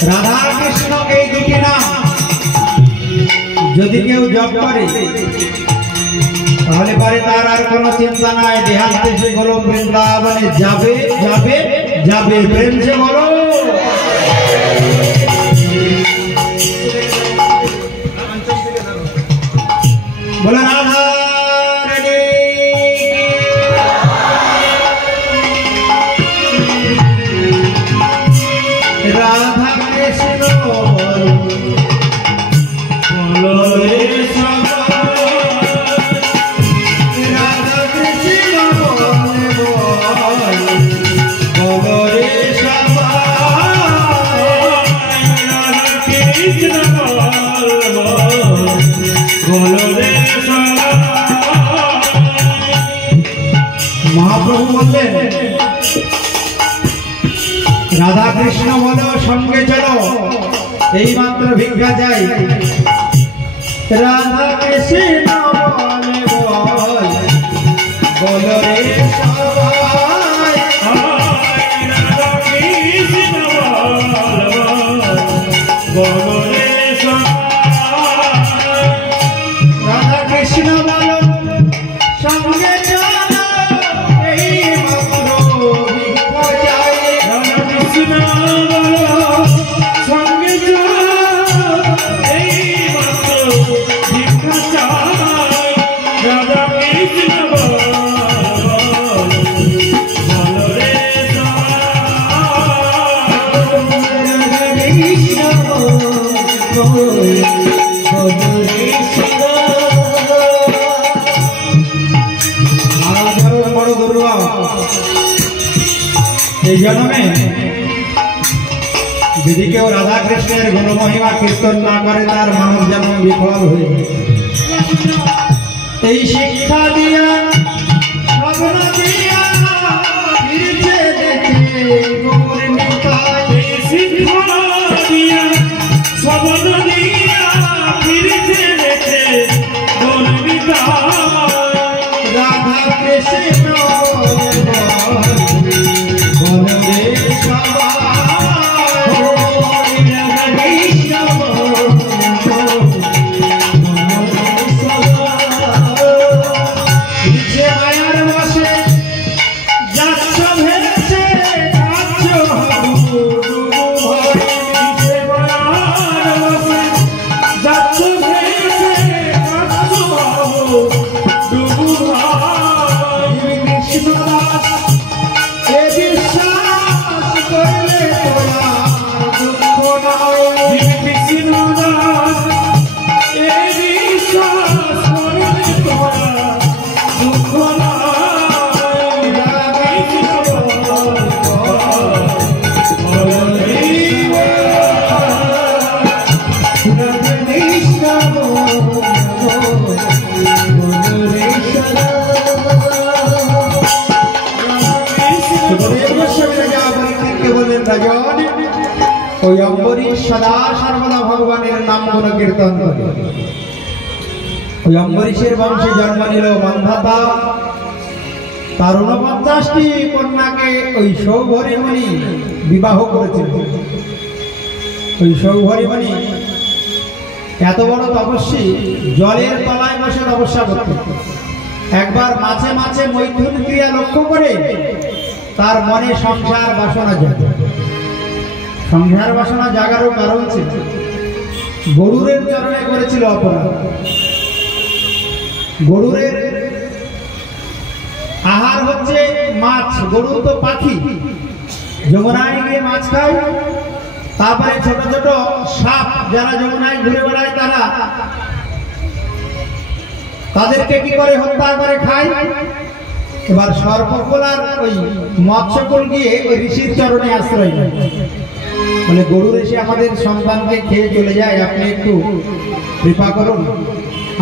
রাধা কৃষ্ণ এই দুটি নাম যদি কেউ জপ করে তাহলে পরে তার আর কোনো চিন্তা নাই, দেহান্তে সে হলো বৃন্দাবনে যাবে যাবে যাবে। প্রেম সে বলো। বলে রাধা রাধা কৃষ্ণ বলো রে সবাই, রাধা কৃষ্ণ বলো রে সবাই, রাধা কৃষ্ণ বলো রে সবাই। মহাপ্রভু বললেন রাধা কৃষ্ণ বলো, সঙ্গে চলো, এই মাত্র ভিক্ষা চাই। রাধা কৃষ্ণ বলো রে সবাই, রাধা কৃষ্ণ বলো রে সবাই, রাধা কৃষ্ণ বলো সঙ্গে চলো, এই মাত্র ভিক্ষা চাই। রাধা কৃষ্ণ বলো সঙ্গে চলো, এই মাত্র ভিক্ষা চাই। রাধা কৃষ্ণ বলো রে বড় দুর্লভ। এই জন্মে যদি কেউ রাধা কৃষ্ণের গুণমহিমা কীর্তন না করে তার মানব জন্ম বিফল হয়ে যায়। এই শিক্ষা দিয়া স্বপ্ন দিয়া ফিরছে দেখে গৌর নিতাই, শিক্ষা ডুবু ভাই কৃষ্ণ দাস এ বিশ্বাস করলে তোরা দুঃখ নাই কৃষ্ণ দাস এ বিশ্বাস করলে তোরা দুঃখ নাই ওই অম্বরীশ সদা সর্বদা ভগবানের নাম গুণ কীর্তন করে। ওই অম্বরীশের বংশে জন্ম নিল মান্ধাতা। তার 49টি কন্যাকে ওই সৌভরিমণি বিবাহ করেছিল। ওই সৌভরিমণি এত বড় তপস্বী, জলের তলায় বসে তপস্যা করত। একবার মাঝে মাঝে মৈথুন ক্রিয়া লক্ষ্য করে তার মনে সংসার বাসনা জাগে। সংসার বাসনা জাগারও কারণ ছিল গরুরের চরণে করেছিল অপরাধ। গরুরের আহার হচ্ছে মাছ, গরু তো পাখি, যমুনায় গিয়ে মাছ খায়। তারপরে ছোট ছোট সাপ যারা যমুনায় ঘুরে বেড়ায় তাদেরকে কি করে হত্যা করে খায়। এবার সর্পকুল আর ওই মৎস্যকুল গিয়ে ওই ঋষির চরণে আশ্রয় নেয়, বলে গরুর এসে আমাদের সন্তানকে খেয়ে চলে যায়, আপনি একটু কৃপা করুন,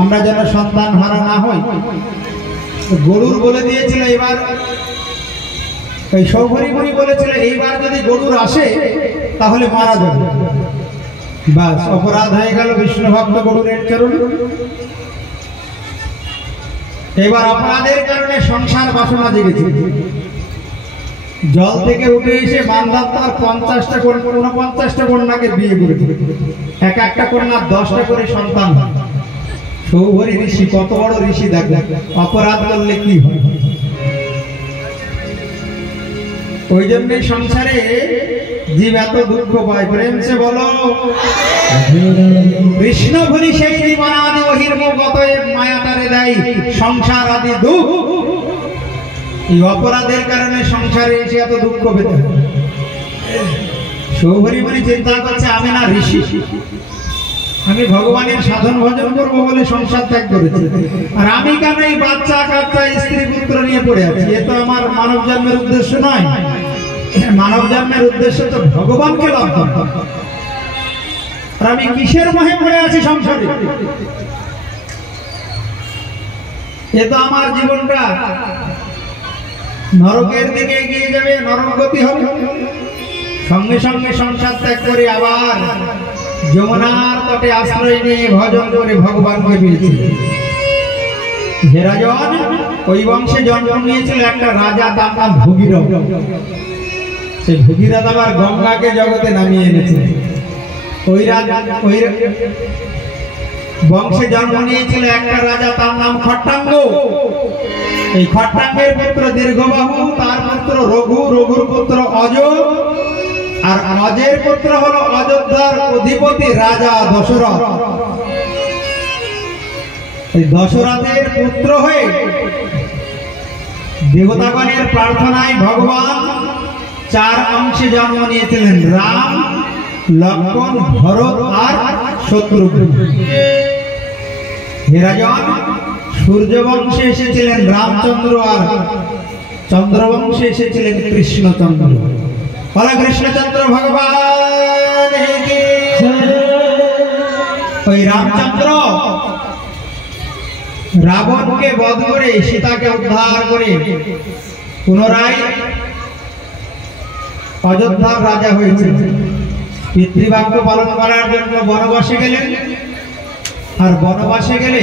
আমরা যেন সন্তান হারা না হই। গরুর বলে দিয়েছিল এবার, ওই সৌভরিমণি বলেছিল এইবার যদি গরুর আসে তাহলে মারা যাবে। বাস অপরাধ হয়ে গেল বিষ্ণু ভক্ত গরুরের চরণে। এবার অপরাধের কারণে সংসার বাসনা জেগেছে। জল থেকে উঠে এসে মান্ধাতার 50টা 49টা কন্যাকে বিয়ে করেছে। এক একটা কন্যার 10টা করে সন্তান। সৌভরি ঋষি কত বড় ঋষি, দেখ অপরাধ করলে কি হয়। ওই জন্যই সংসারে জীব এত দুঃখ পায়। প্রেম সে বলো কৃষ্ণ ভরি সেই জীবনাদি বহির্মুখ অতএব মায়া তারে দেয় সংসার আদি দুঃখ। এই অপরাধের কারণে সংসারে এসে এত দুঃখ পেতে হয়। সৌভরিমণি চিন্তা করছে আমি না ঋষি, আমি ভগবানের সাধন ভজন করবো বলে সংসার ত্যাগ করেছি, আর আমি কেন এই বাচ্চা কাচ্চা স্ত্রী পুত্র নিয়ে পড়ে আছি। এ তো আমার মানব জন্মের উদ্দেশ্য নয়। মানব জন্মের উদ্দেশ্য তো ভগবানকে লাভ করা। আর আমি কিসের মোহে পড়ে আছি সংসারে। এ তো আমার জীবনটা নরকের দিকে এগিয়ে যাবে, নরক গতি হবে। সঙ্গে সঙ্গে সংসার ত্যাগ করে আবার যমুনার তটে আশ্রয় নিয়ে ভজন করে ভগবানকে পেয়েছে। যে রাজন ওই বংশে জন্ম নিয়েছিল একটা রাজা, তার নাম ভগীরথ। সেই ভগীরথ আবার গঙ্গাকে জগতে নামিয়ে এনেছে। ওই রাজা ওই বংশে জন্ম নিয়েছিল একটা রাজা, তার নাম খট্টাঙ্গ। এই খট্টাঙ্গের পুত্র দীর্ঘবাহু, তার পুত্র রঘু, রঘুর পুত্র অজ, আর অজের পুত্র হলো অযোধ্যার অধিপতি রাজা দশরথ। এই দশরথের পুত্র হয়ে দেবতাগণের প্রার্থনায় ভগবান 4 অংশে জন্ম নিয়েছিলেন, রাম, লক্ষ্মণ, ভরত আর শত্রুঘ্ন। হে রাজন, সূর্য বংশে এসেছিলেন রামচন্দ্র, আর চন্দ্র বংশে এসেছিলেন কৃষ্ণচন্দ্র। বলা কৃষ্ণচন্দ্র ভগবান। ওই রামচন্দ্র রাবণকে বধ করে সীতাকে উদ্ধার করে পুনরায় অযোধ্যার রাজা হয়েছে। পিতৃবাক্য পালন করার জন্য বনবাসে গেলেন। আর বনবাসে গেলে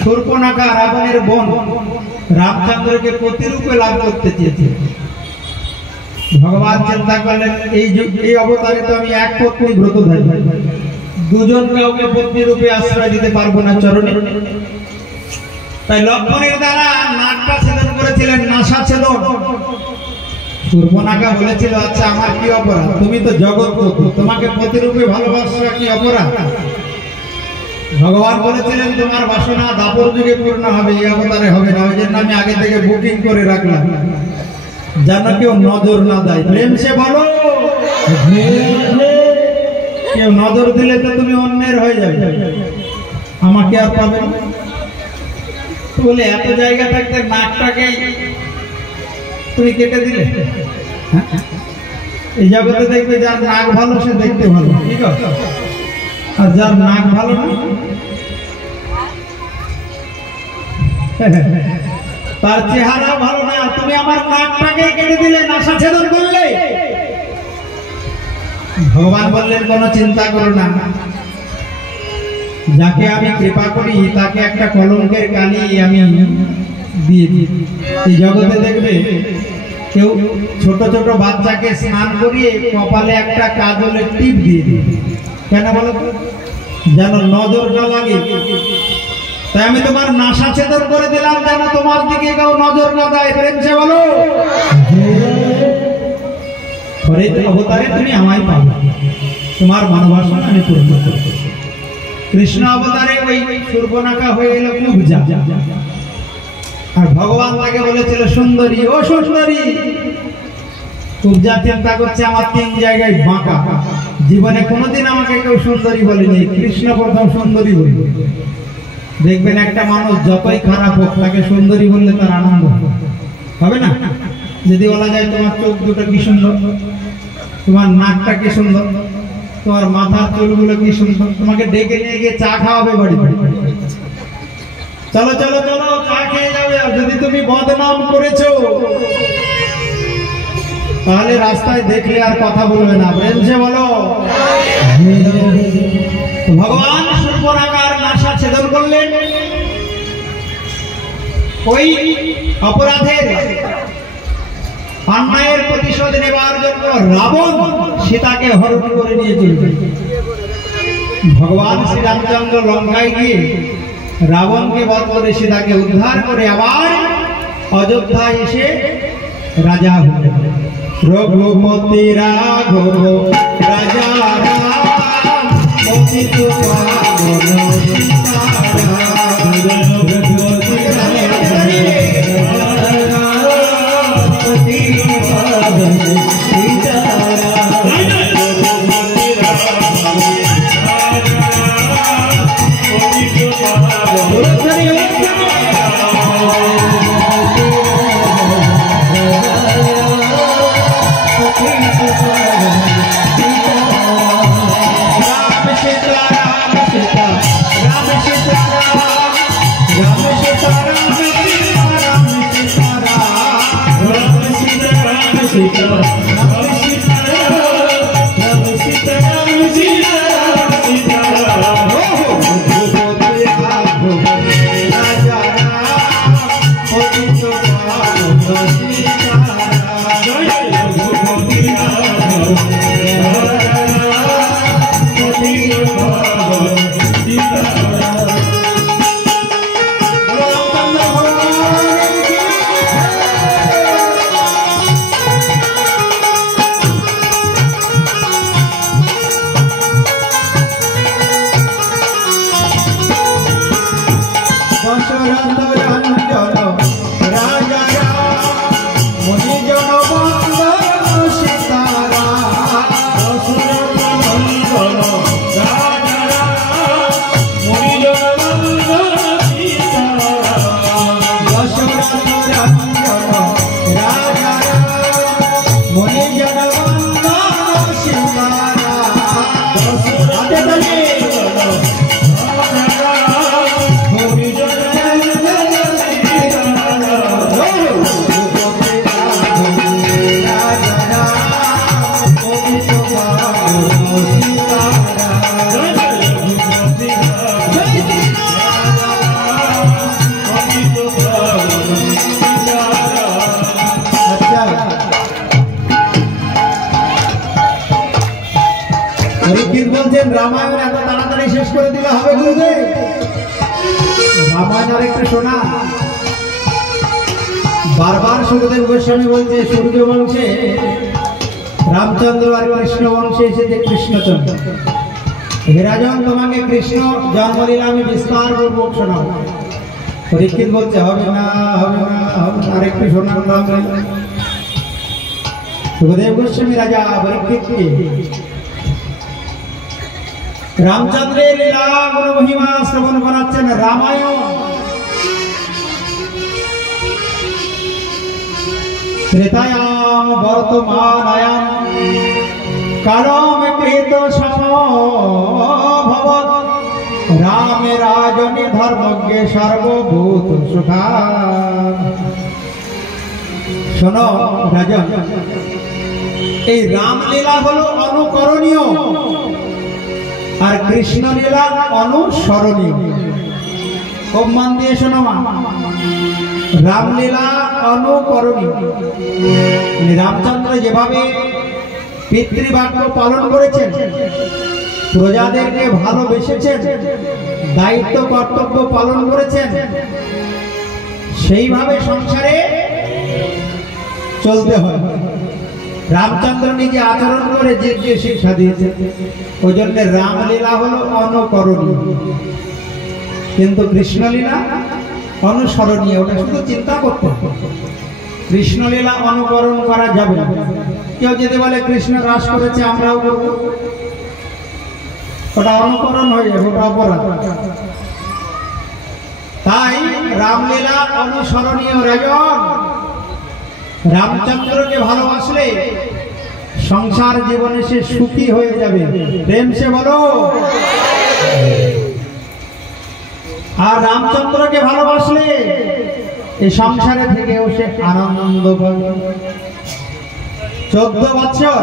শূর্পণখা রাবণের বোন রামচন্দ্রকে প্রতিরূপে লাভ করতে চেয়েছে। ভগবান চিন্তা করলেন এই অবতারে তো আমি এক পত্নী ব্রতধারী, দুজন কাউকে পত্নী রূপে আশ্রয় দিতে পারবো না চরণে। তাই লক্ষ্মণের দ্বারা নাকটা ছেদন করেছিলেন, নাসা ছেদন। শূর্পণখা বলেছিল, আচ্ছা আমার কি অপরাধ, তুমি তো জগৎপতি, তোমাকে পতিরূপে ভালোবাসা কি অপরাধ? ভগবান বলেছিলেন তোমার বাসনা দাপর যুগে পূর্ণ হবে, এই অবতারে হবে না। ওই জন্য আমি আগে থেকে বুকিং করে রাখলাম, যেন কেউ নজর না দেয়। প্রেম সে বলো, কেউ নজর দিলে তো তুমি অন্যের হয়ে যাবে, আমাকে আর পাবে না। বলে এত জায়গা থাকতে নাকটাকে তুমি কেটে দিলে। এই জগতে দেখবে যার নাক ভালো সে দেখতে ভালো, ঠিক আছে? আর যার নাক ভালো না তার চেহারা ভালো না। তুমি আমার নাকটাকে কেটে দিলে, নাসা ছেদন করলে। ভগবান বললেন কোনো চিন্তা করো না, যাকে আমি কৃপা করি তাকে একটা কলঙ্কের কালি আমি দিয়ে দিই। এই জগতে দেখবে কেউ ছোট ছোট বাচ্চাকে স্নান করিয়ে কপালে একটা কাজলের টিপ দিয়ে দিই, কেন বলো? যেন নজর না লাগে। তাই আমি তোমার নাসা ছেদন করে দিলাম, যেন তোমার দিকে কেউ নজর না দেয়। প্রেম সে বলো, অবতারে তুমি আমায় পাবে, তোমার মনোবাসনা আমি পূর্ণ করব। কৃষ্ণ অবতারে ওই সূর্পনাখা হয়ে গেল কুবজা, আর ভগবান তাকে বলেছিল সুন্দরী, ও সুন্দরী। কুবজা চিন্তা করছে আমার 3 জায়গায় বাঁকা, জীবনে কোনোদিন আমাকে কেউ সুন্দরী বলেনি, কৃষ্ণ প্রথম সুন্দরী বলি। দেখবেন একটা মানুষ যতই খারাপ হোক তাকে সুন্দরী বললে তার আনন্দ হবে না? যদি বলা যায় তোমার চোখ দুটো কি সুন্দর, তোমার নাকটা কি সুন্দর, তোমার মাথার চুলগুলো কি সুন্দর, তোমাকে ডেকে নিয়ে গিয়ে চা খাওয়াবে বাড়ি বাড়ি, চলো চলো চলো চা খেয়ে যাবে। আর যদি তুমি বদনাম করেছো তাহলে রাস্তায় দেখলে আর কথা বলবে না। প্রেম সে বলো, ভগবান সূর্পনাখার নাসা ছেদন করলেন। ওই অপরাধের অন্যায়ের প্রতিশোধ নেবার জন্য রাবণ সীতাকে হরণ করে নিয়ে চলবে। ভগবান শ্রীরামচন্দ্র লঙ্কায় গিয়ে রাবণকে বধ করে সীতাকে উদ্ধার করে আবার অযোধ্যায় এসে রাজা হলেন। রঘুপতি রাঘব রাজা রাম, পতিত পাবন সীতারাম। রঘুপতি রামায়ণ এত তাড়াতাড়ি শেষ করে দিলে হবে গুরুদেব? রামায়ণ আর একটু শোনা। বারবার সুখদেব গোস্বামী বলছে সূর্য বংশে রামচন্দ্র আর কৃষ্ণ বংশে এসেছে কৃষ্ণচন্দ্র। হে রাজন, তোমাকে কৃষ্ণ জন্মলীলা আমি বিস্তার পূর্বক শোনাবো। পরীক্ষিত বলছে হবে না, হবে না, হবে না, আরেকটু শোনার দাম। সুখদেব গোস্বামী রাজা পরীক্ষিতকে রামচন্দ্রের লীলা গুণ মহিমা শ্রবণ করাচ্ছেন। রামায়ণ ত্রেতায়াম বর্তমানায়াম কালম কৃত সমভবৎ রামে রাজনী ধর্মজ্ঞে সর্বভূত সুখা। শোনো রাজন, এই রামলীলা হলো অনুকরণীয় আর কৃষ্ণ লীলা অনুসরণীয়। খুব মন দিয়ে শোনো মা, রামলীলা অনুকরণীয়। রামচন্দ্র যেভাবে পিতৃবাক্য পালন করেছেন, প্রজাদেরকে ভালোবেসেছেন, দায়িত্ব কর্তব্য পালন করেছেন, সেইভাবে সংসারে চলতে হয়। রামচন্দ্র নিজে আচরণ করে যে শিক্ষা দিয়েছেন, ওই জন্য রামলীলা হলো অনুকরণীয়, কিন্তু কৃষ্ণলীলা অনুসরণীয়। ওটা শুধু চিন্তা করতে হবে, কৃষ্ণলীলা অনুকরণ করা যাবে না। কেউ যদি বলে কৃষ্ণ রাস করেছে আমরাও করব, ওটা অনুকরণ হয়ে যাবে, ওটা অপরাধ। তাই রামলীলা অনুসরণীয়। রাজন, রামচন্দ্রকে ভালোবাসলে সংসার জীবনে সে সুখী হয়ে যাবে। প্রেম সে বলো। আর রামচন্দ্রকে ভালোবাসলে এই সংসারে থেকেও সে আনন্দ পাবে। 14 বছর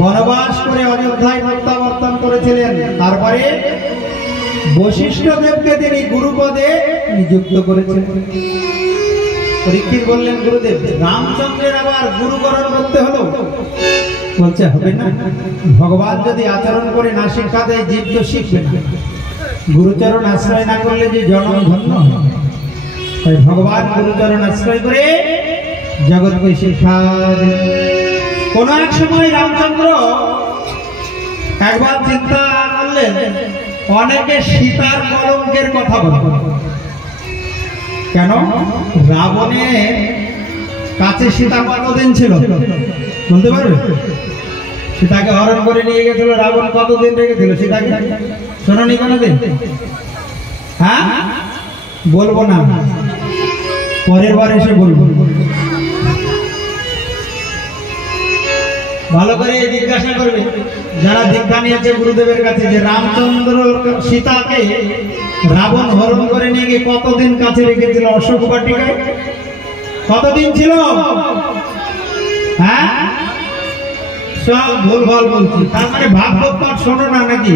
বনবাস করে অযোধ্যায় প্রত্যাবর্তন করেছিলেন। তারপরে বশিষ্ঠ দেবকে তিনি গুরুপদে নিযুক্ত করেছেন। পরীক্ষিত বললেন, গুরুদেব, রামচন্দ্রের আবার গুরুকরণ করতে হলো? বলছে হবে না, ভগবান যদি আচরণ করে না শিক্ষা দেয়, জীব তো শিখবে না। গুরুচরণ আশ্রয় না করলে যে জন্ম ধন্য হয়। তাই ভগবান গুরুচরণ আশ্রয় করে জগৎকে শিক্ষা দেন। কোন এক সময় রামচন্দ্র একবার চিন্তা করলেন, অনেকে সীতার কলঙ্কের কথা বলল। কেন? রাবণের কাছে সীতা কতদিন ছিল বলতে পারবে? সীতাকে হরণ করে নিয়ে গেছিল রাবণ। কতদিন রেখেছিল সীতাকে? শোনোনি কোনদিন? হ্যাঁ, বলবো না, পরের বার এসে বলবো। ভালো করে জিজ্ঞাসা করবে যারা দীক্ষা নিয়েছে গুরুদেবের কাছে, যে রামচন্দ্র সীতাকে রাবণ হরণ করে নিয়ে গিয়ে কতদিন কাছে রেখেছিল অশোক বাটিকায়? কতদিন ছিল? হ্যাঁ, সব ভুলভাল বলছি। তার মানে ভাগবত পাঠ শোনো না নাকি?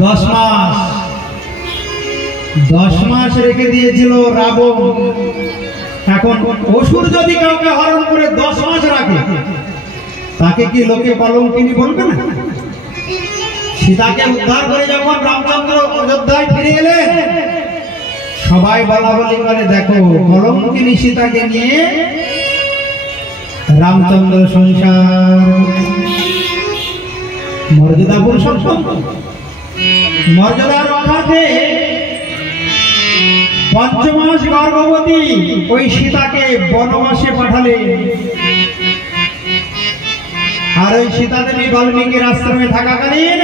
10 মাস 10 মাস রেখে দিয়েছিল রাবণ। এখন অসুর যদি কাউকে হরণ করে 10 মাস রাখে, তাকে কি লোকে কলঙ্কিনী বলবে না? সীতাকে উদ্ধার করে যখন রামচন্দ্র অযোধ্যায় ফিরে এলেন, সবাই বলা বলি করে, দেখো কলঙ্কিনী সীতাকে নিয়ে রামচন্দ্র সংসার। মর্যাদা পুরুষোত্তম, মর্যাদা রক্ষার্থে 5 মাস গর্ভবতী ওই সীতাকে বনবাসে পাঠালেন। আর ওই সীতা দেবী বাল্মীকির আশ্রমে থাকাকালীন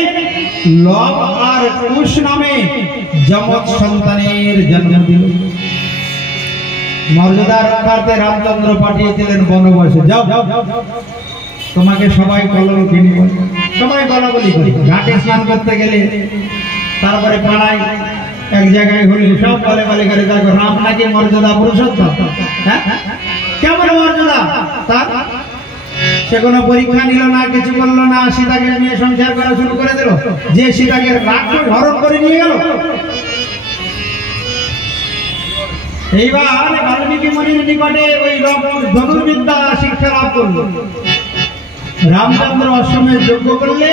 লব আর কুশ নামে যমজ সন্তানের জন্ম দিল। মর্যাদা রক্ষার্থে রামচন্দ্র পাঠিয়েছিলেন বনবাসে। যাও, তোমাকে সবাই কলঙ্কিনী বলে, সবাই বলা বলি করে। ঘাটে স্নান করতে গেলে, তারপরে পাড়ায় এক জায়গায় হলে সব বলে বলে করে, দেখো রাম নাকি মর্যাদা পুরুষোত্তম। হ্যাঁ, কেমন মর্যাদা তার? সে কোনো পরীক্ষা নিল না, কিছু করলো না, সীতাকে নিয়ে সংসার করা শুরু করে দিল। যে সীতাকে রাক্ষস হরণ করে নিয়ে গেল। এইবার বাল্মীকি মুনির নিকটে ওই ধনুর্বিদ্যা শিক্ষা লাভ করল। রামচন্দ্র অশ্বমেধ যজ্ঞ করলে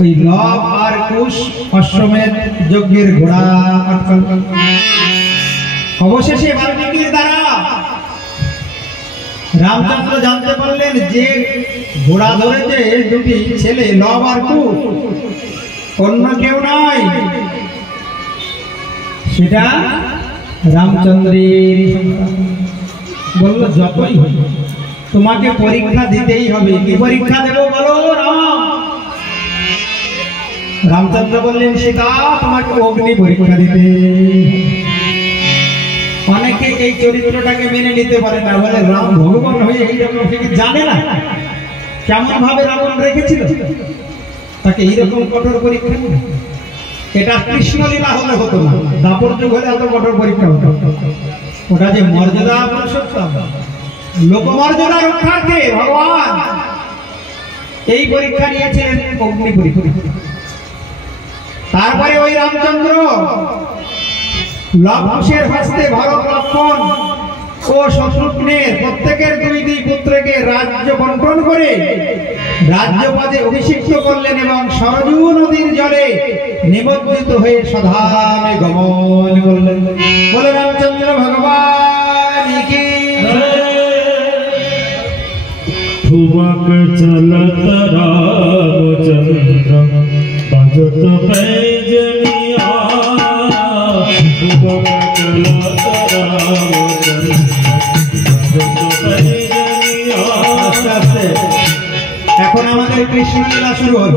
ওই লব আর কুশ অশ্বমেধ যজ্ঞের ঘোড়া অবশেষে বাল্মীকির দ্বারা রামচন্দ্র জানতে পারলেন যে ঘোড়া ধরেছে দুটি ছেলে লব আর কুশ, অন্য কেউ নয়, সেটা রামচন্দ্রের সন্তান। বলল যতই হোক তোমাকে পরীক্ষা দিতেই হবে। কি পরীক্ষা দেব বলো রাম? রামচন্দ্র বললেন সীতা তোমাকে অগ্নি পরীক্ষা দিতে। অনেকে এই চরিত্রটাকে মেনে নিতে পারে না, বলে রাম ভগবান হয়ে এইরকম জানে না কেমন ভাবে রাবণ রেখেছিল তাকে এইরকম কঠোর পরীক্ষা। এটা কৃষ্ণলীলা হলে হতো না, দাপর যুগ হলে এত কঠোর পরীক্ষা হতো। ওটা যে মর্যাদা পুরুষোত্তম, লোকমর্যাদা রক্ষার্থে ভগবান এই পরীক্ষা নিয়েছিলেন, অগ্নি পরীক্ষা। তারপরে ওই রামচন্দ্র লবকুশের হস্তে ভরত লক্ষ্মণ ও শত্রুঘ্নের প্রত্যেকের দুই পুত্রকে রাজ্য বন্টন করে রাজ্যপদে অভিষিক্ত করলেন এবং সরজু নদীর জলে নিমজ্জিত হয়ে সধামে গমন করলেন। বলে রামচন্দ্র ভগবান কি ঠুমক চলত রামচন্দ্র বাজত पैजनिया। ঠুমক চলত রামচন্দ্র বাজত पैजनिया। আস্তে আস্তে এখন আমাদের কৃষ্ণলীলা শুরু হল।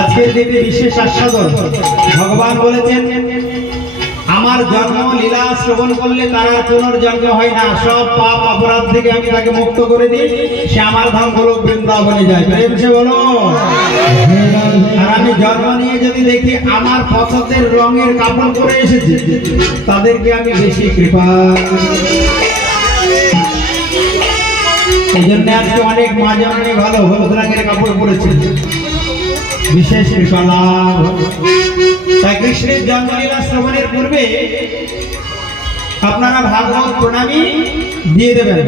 আজকের দিনে বিশেষ আস্বাদন। ভগবান বলেছেন আমার জন্ম লীলা শ্রবণ করলে তার আর পুনর্জন্ম হয় না, সব পাপ অপরাধ থেকে আমি তাকে মুক্ত করে দিই, সে আমার ধাম গোলক বৃন্দাবনে যায়। প্রেমসে বলো। আর আমি জন্ম নিয়ে যদি দেখি আমার পছন্দের রঙের কাপড় পরে এসেছে, তাদেরকে আমি বেশি কৃপা। এই জন্য আজকে অনেক মা জননী ভালো হলুদ রঙের কাপড় পরেছে, বিশেষ কৃপা লাভ। তাই কৃষ্ণের জন্মলীলা শ্রবণের পূর্বে আপনারা ভাগবত প্রণামী দিয়ে দেবেন।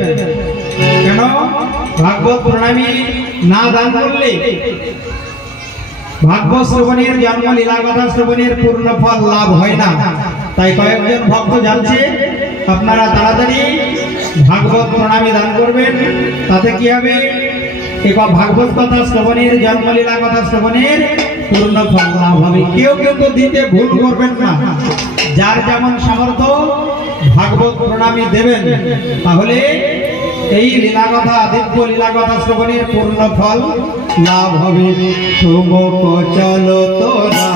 কেন? ভাগবত প্রণামী না দান করলে ভাগবত শ্রবণের জন্মলীলা কথা শ্রবণের পূর্ণ ফল লাভ হয় না। তাই কয়েকজন ভক্ত যাচ্ছে, আপনারা তাড়াতাড়ি ভাগবত প্রণামী দান করবেন। তাতে কি হবে? এবার ভাগবত কথা শ্রবণের জন্মলীলা কথা শ্রবণের পূর্ণ ফল লাভ হবে। কেউ কিন্তু দিতে ভুল করবেন না। যার যেমন সামর্থ্য ভাগবত প্রণামী দেবেন, তাহলে এই লীলা কথা দিব্য লীলা কথা শ্রবণের পূর্ণ ফল লাভ হবে। ঠুমক চলো তোরা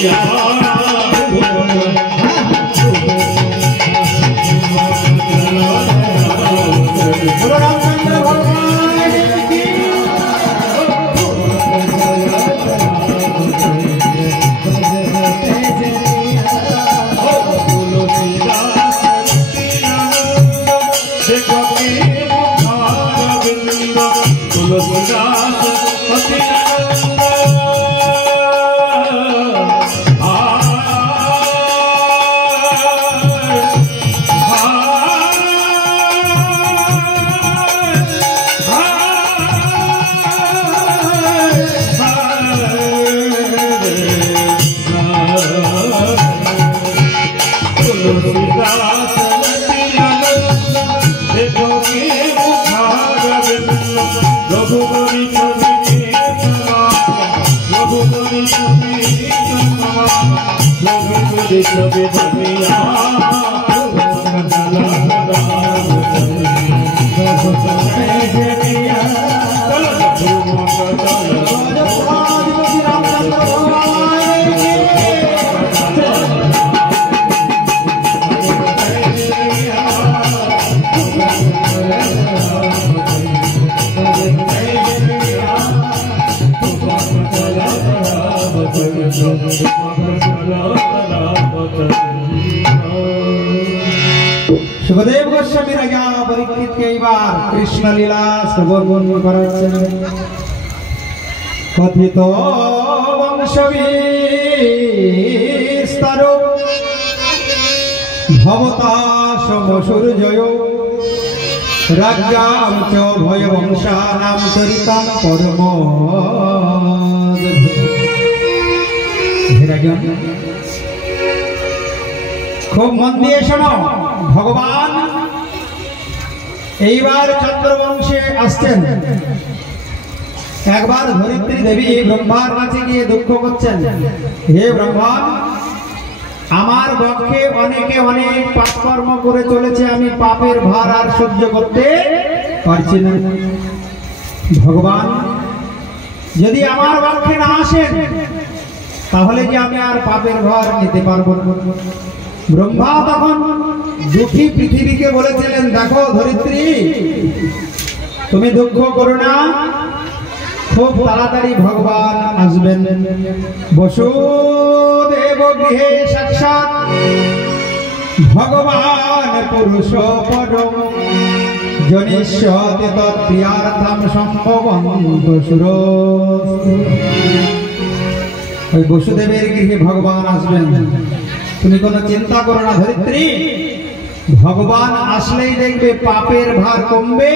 Yeah. সবে দুনিয়া सुखदेव गोस्वामी राजा परीक्षित के बार कृष्ण लीला श्रवण कराচ্ছেন कथित वंशविस्तार भवता समसूर्जय राज्ञां च भयवंशानां चरितं परम खूब मन दिए शोनो भगवान এইবার চন্দ্রবংশে আসছেন একবার ধরিত্রী দেবী ব্রহ্মার কাছে গিয়ে দুঃখ করছেন হে ব্রহ্মা আমার বক্ষে অনেকে অনেক পাপকর্ম করে চলেছে আমি পাপের ভার আর সহ্য করতে পারছি না ভগবান যদি আমার বক্ষে না আসেন তাহলে কি আমি আর পাপের ভার নিতে পারবো না ব্রহ্মা তখন দুঃখী পৃথিবীকে বলেছিলেন দেখো ধরিত্রী তুমি দুঃখ করো না খুব তাড়াতাড়ি ভগবান আসবেন বসুদেব গৃহে সাক্ষাৎ ভগবান পুরুষ পরম জনিষ্যতি তৎপ্রিয়ার্থম সম্ভবন্তু সুরস্তু ওই বসুদেবের গৃহে ভগবান আসবেন তুমি কোনো চিন্তা করো না ধরিত্রী ভগবান আসলেই দেখবে পাপের ভার কমবে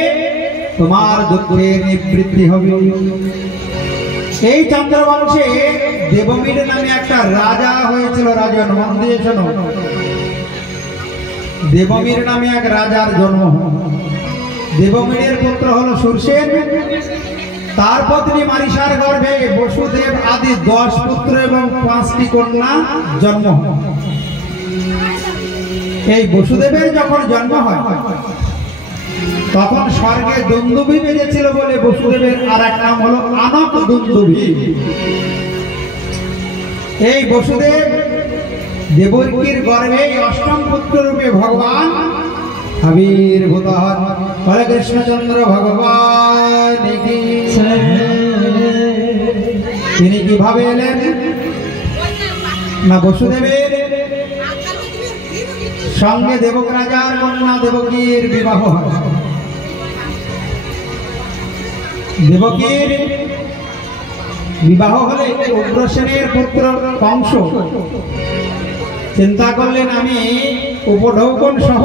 তোমার দুঃখের নিবৃত্তি হবে এই চন্দ্রবংশে দেবমীর নামে একটা রাজা হয়েছিল রাজন মন দিয়ে শোনো দেবমীর নামে এক রাজার জন্ম দেবমীরের পুত্র হলো সুরসেন তার পত্নী মারিসার গর্ভে বসুদেব আদি 10 পুত্র এবং 5টি কন্যা জন্ম হয় এই বসুদেবের যখন জন্ম হয় তখন স্বর্গে দুন্দুভি বেজেছিল বলে বসুদেবের আরেক নাম হলো আনক দুন্দুভি এই বসুদেব দেবকীর গর্ভে অষ্টম পুত্র রূপে ভগবান আবির্ভূত হন বলে কৃষ্ণচন্দ্র ভগবান তিনি কিভাবে এলেন না বসুদেবের সঙ্গে দেবক রাজার কন্যা দেবকীর বিবাহ হয় দেবকীর বিবাহ হলে উগ্রসেনের পুত্র কংস চিন্তা করলেন আমি উপঢৌকন সহ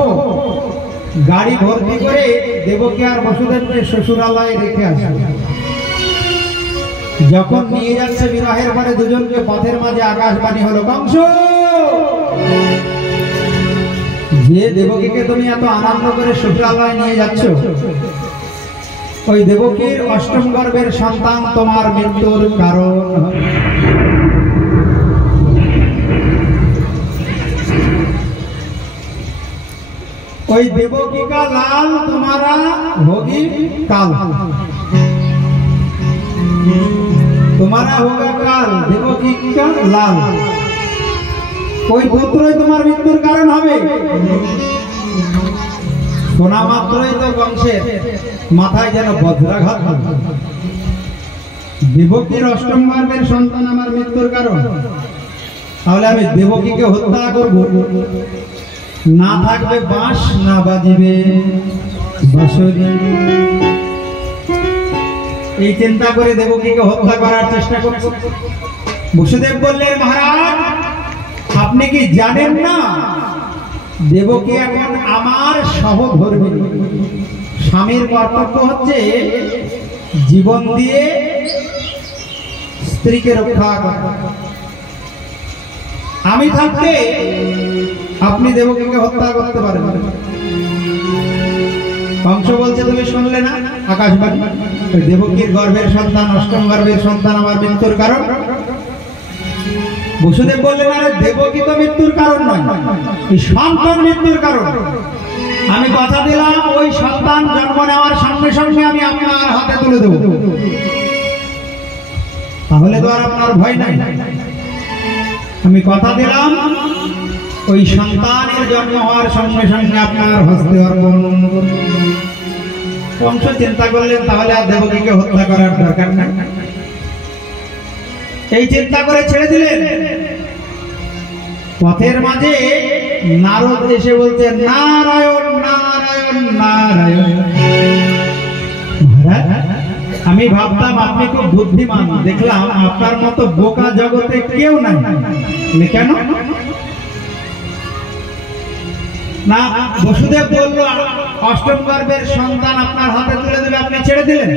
গাড়ি ভর্তি করে দেবকী আর বসুদেবকে শ্বশুরালয়ে রেখে আসে যখন নিয়ে যাচ্ছে বিবাহের পরে দুজনকে পথের মাঝে আকাশবাণী হলো কংস যে দেবকীকে তুমি এত আনন্দ করে শ্বশুরালয়ে নিয়ে যাচ্ছ ওই দেবকীর অষ্টম গর্ভের সন্তান তোমার মৃত্যুর কারণ ওই देवकी का लाल तुम्हारा होगी काल तुम्हारा होगा काल देवकी का लाल कोई पुत्रই তোমার মৃত্যুর কারণ হবে শোনা মাত্রই তো বংশের মাথায় যেন বজ্রাঘাত হয় দেবকীর অষ্টম গর্ভের সন্তান আমার মৃত্যুর কারণ তাহলে আমি দেবকীকে হত্যা করব না থাকবে বাঁশ না বাজিবে বাঁশরি এই চিন্তা করে দেবকীকে হত্যা করার চেষ্টা করছে বসুদেব বললেন মহারাজ আপনি কি জানেন না দেবকী এখন আমার সহধর্মিণী স্বামীর কর্তব্য হচ্ছে জীবন দিয়ে স্ত্রীকে রক্ষা করা আমি থাকতে আপনি দেবকীকে হত্যা করতে পারেন কংস বলছে তুমি শুনলে না আকাশবাণী দেবকীর গর্ভের সন্তান অষ্টম গর্ভের সন্তান আমার মৃত্যুর কারণ বসুদেব বললেন, আরে দেবকী তো মৃত্যুর কারণ নয়, এই সন্তান মৃত্যুর কারণ। আমি কথা দিলাম ওই সন্তান জন্ম নেওয়ার সঙ্গে সঙ্গে আমি আপনার হাতে তুলে দেব, তাহলে তো আর আপনার ভয় নাই। আমি কথা দিলাম ওই সন্তানের জন্ম হওয়ার সঙ্গে সঙ্গে আপনার হস্তে অর্পণ। কংস চিন্তা করলেন, তাহলে আর দেবকীকে হত্যা করার দরকার নাই। এই চিন্তা করে ছেড়ে দিলেন। পথের মাঝে নারদ এসে বলছে, নারায়ণ নারায়ণ নারায়ণ। মহারাজ, আমি ভাবতাম আপনি খুব বুদ্ধিমান, দেখলাম আপনার মতো বোকা জগতে কেউ নাই। কেন না? বসুদেব বলল, অষ্টম গর্ভের সন্তান আপনার হাতে তুলে দেবে, আপনি ছেড়ে দিলেন।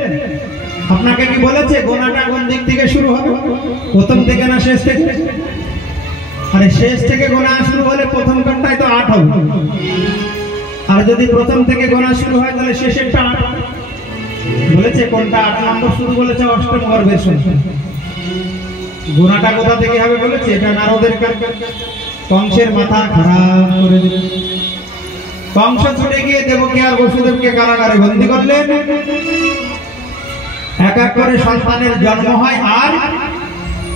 আপনাকে কি বলেছে গোনাটা কোন দিক থেকে শুরু হবে? প্রথম থেকে না শেষ থেকে? আরে শেষ থেকে গোনা শুরু হলে প্রথম কারটাই তো 8 হবে, আর যদি প্রথম থেকে গোনা শুরু হয় তাহলে শেষেরটা 8 বলেছে। কোনটা 8 নম্বর শুরু বলেছে? অষ্টম গর্ভের সন্তান। গোনাটা কোথা থেকে হবে বলেছে? এটা নারদের কাজ। কংসের মাথা খারাপ করে দিল। কংস ছুটে গিয়ে দেবকী আর বসুদেবকে কারাগারে বন্দী করলেন। এক এক করে সন্তানের জন্ম হয়, আর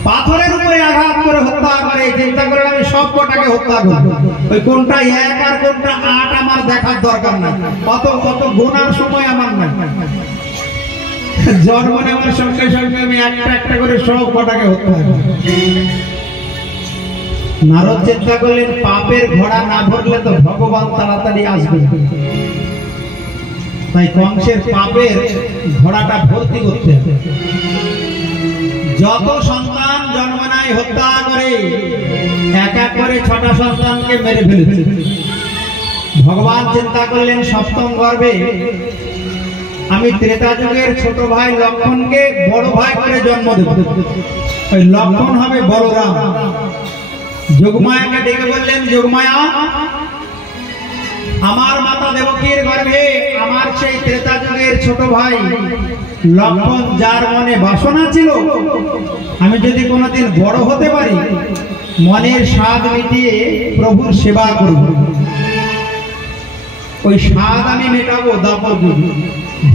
পাথরের উপরে আঘাত করে হত্যা করে। চিন্তা করেন, আমি সব কটাকে হত্যা করব, ওই কোনটা 1 আর কোনটা 8 আমার দেখার দরকার নাই, অত গোনার সময় আমার নাই। জন্ম নেওয়ার সঙ্গে সঙ্গে আমি একটা একটা করে সব কটাকে হত্যা করব। নারদ চিন্তা করলেন, পাপের ঘোড়া না ভরলে তো ভগবান তাড়াতাড়ি আসবে, তাই কংসের পাপের ঘোড়াটা ভর্তি করতে হবে। যত সন্তান জন্ম নেয় হত্যা করে, এক এক করে 6টা সন্তানকে মেরে ফেলেছে। ভগবান চিন্তা করলেন, সপ্তম গর্ভে আমি ত্রেতা যুগের ছোট ভাই লক্ষ্মণকে বড় ভাই করে জন্ম দেব। ওই লক্ষ্মণ হবে বলরাম। যোগমায়াকে ডেকে বললেন, যোগমায়া, আমার মাতা দেবকীর গর্ভে আমার সেই ত্রেতা যুগের ছোট ভাই লক্ষ্মণ, যার মনে বাসনা ছিল আমি যদি কোনোদিন বড় হতে পারি, মনের স্বাদ মিটিয়ে প্রভুর সেবা করব, ওই স্বাদ আমি মেটাবো দাপর যুগে।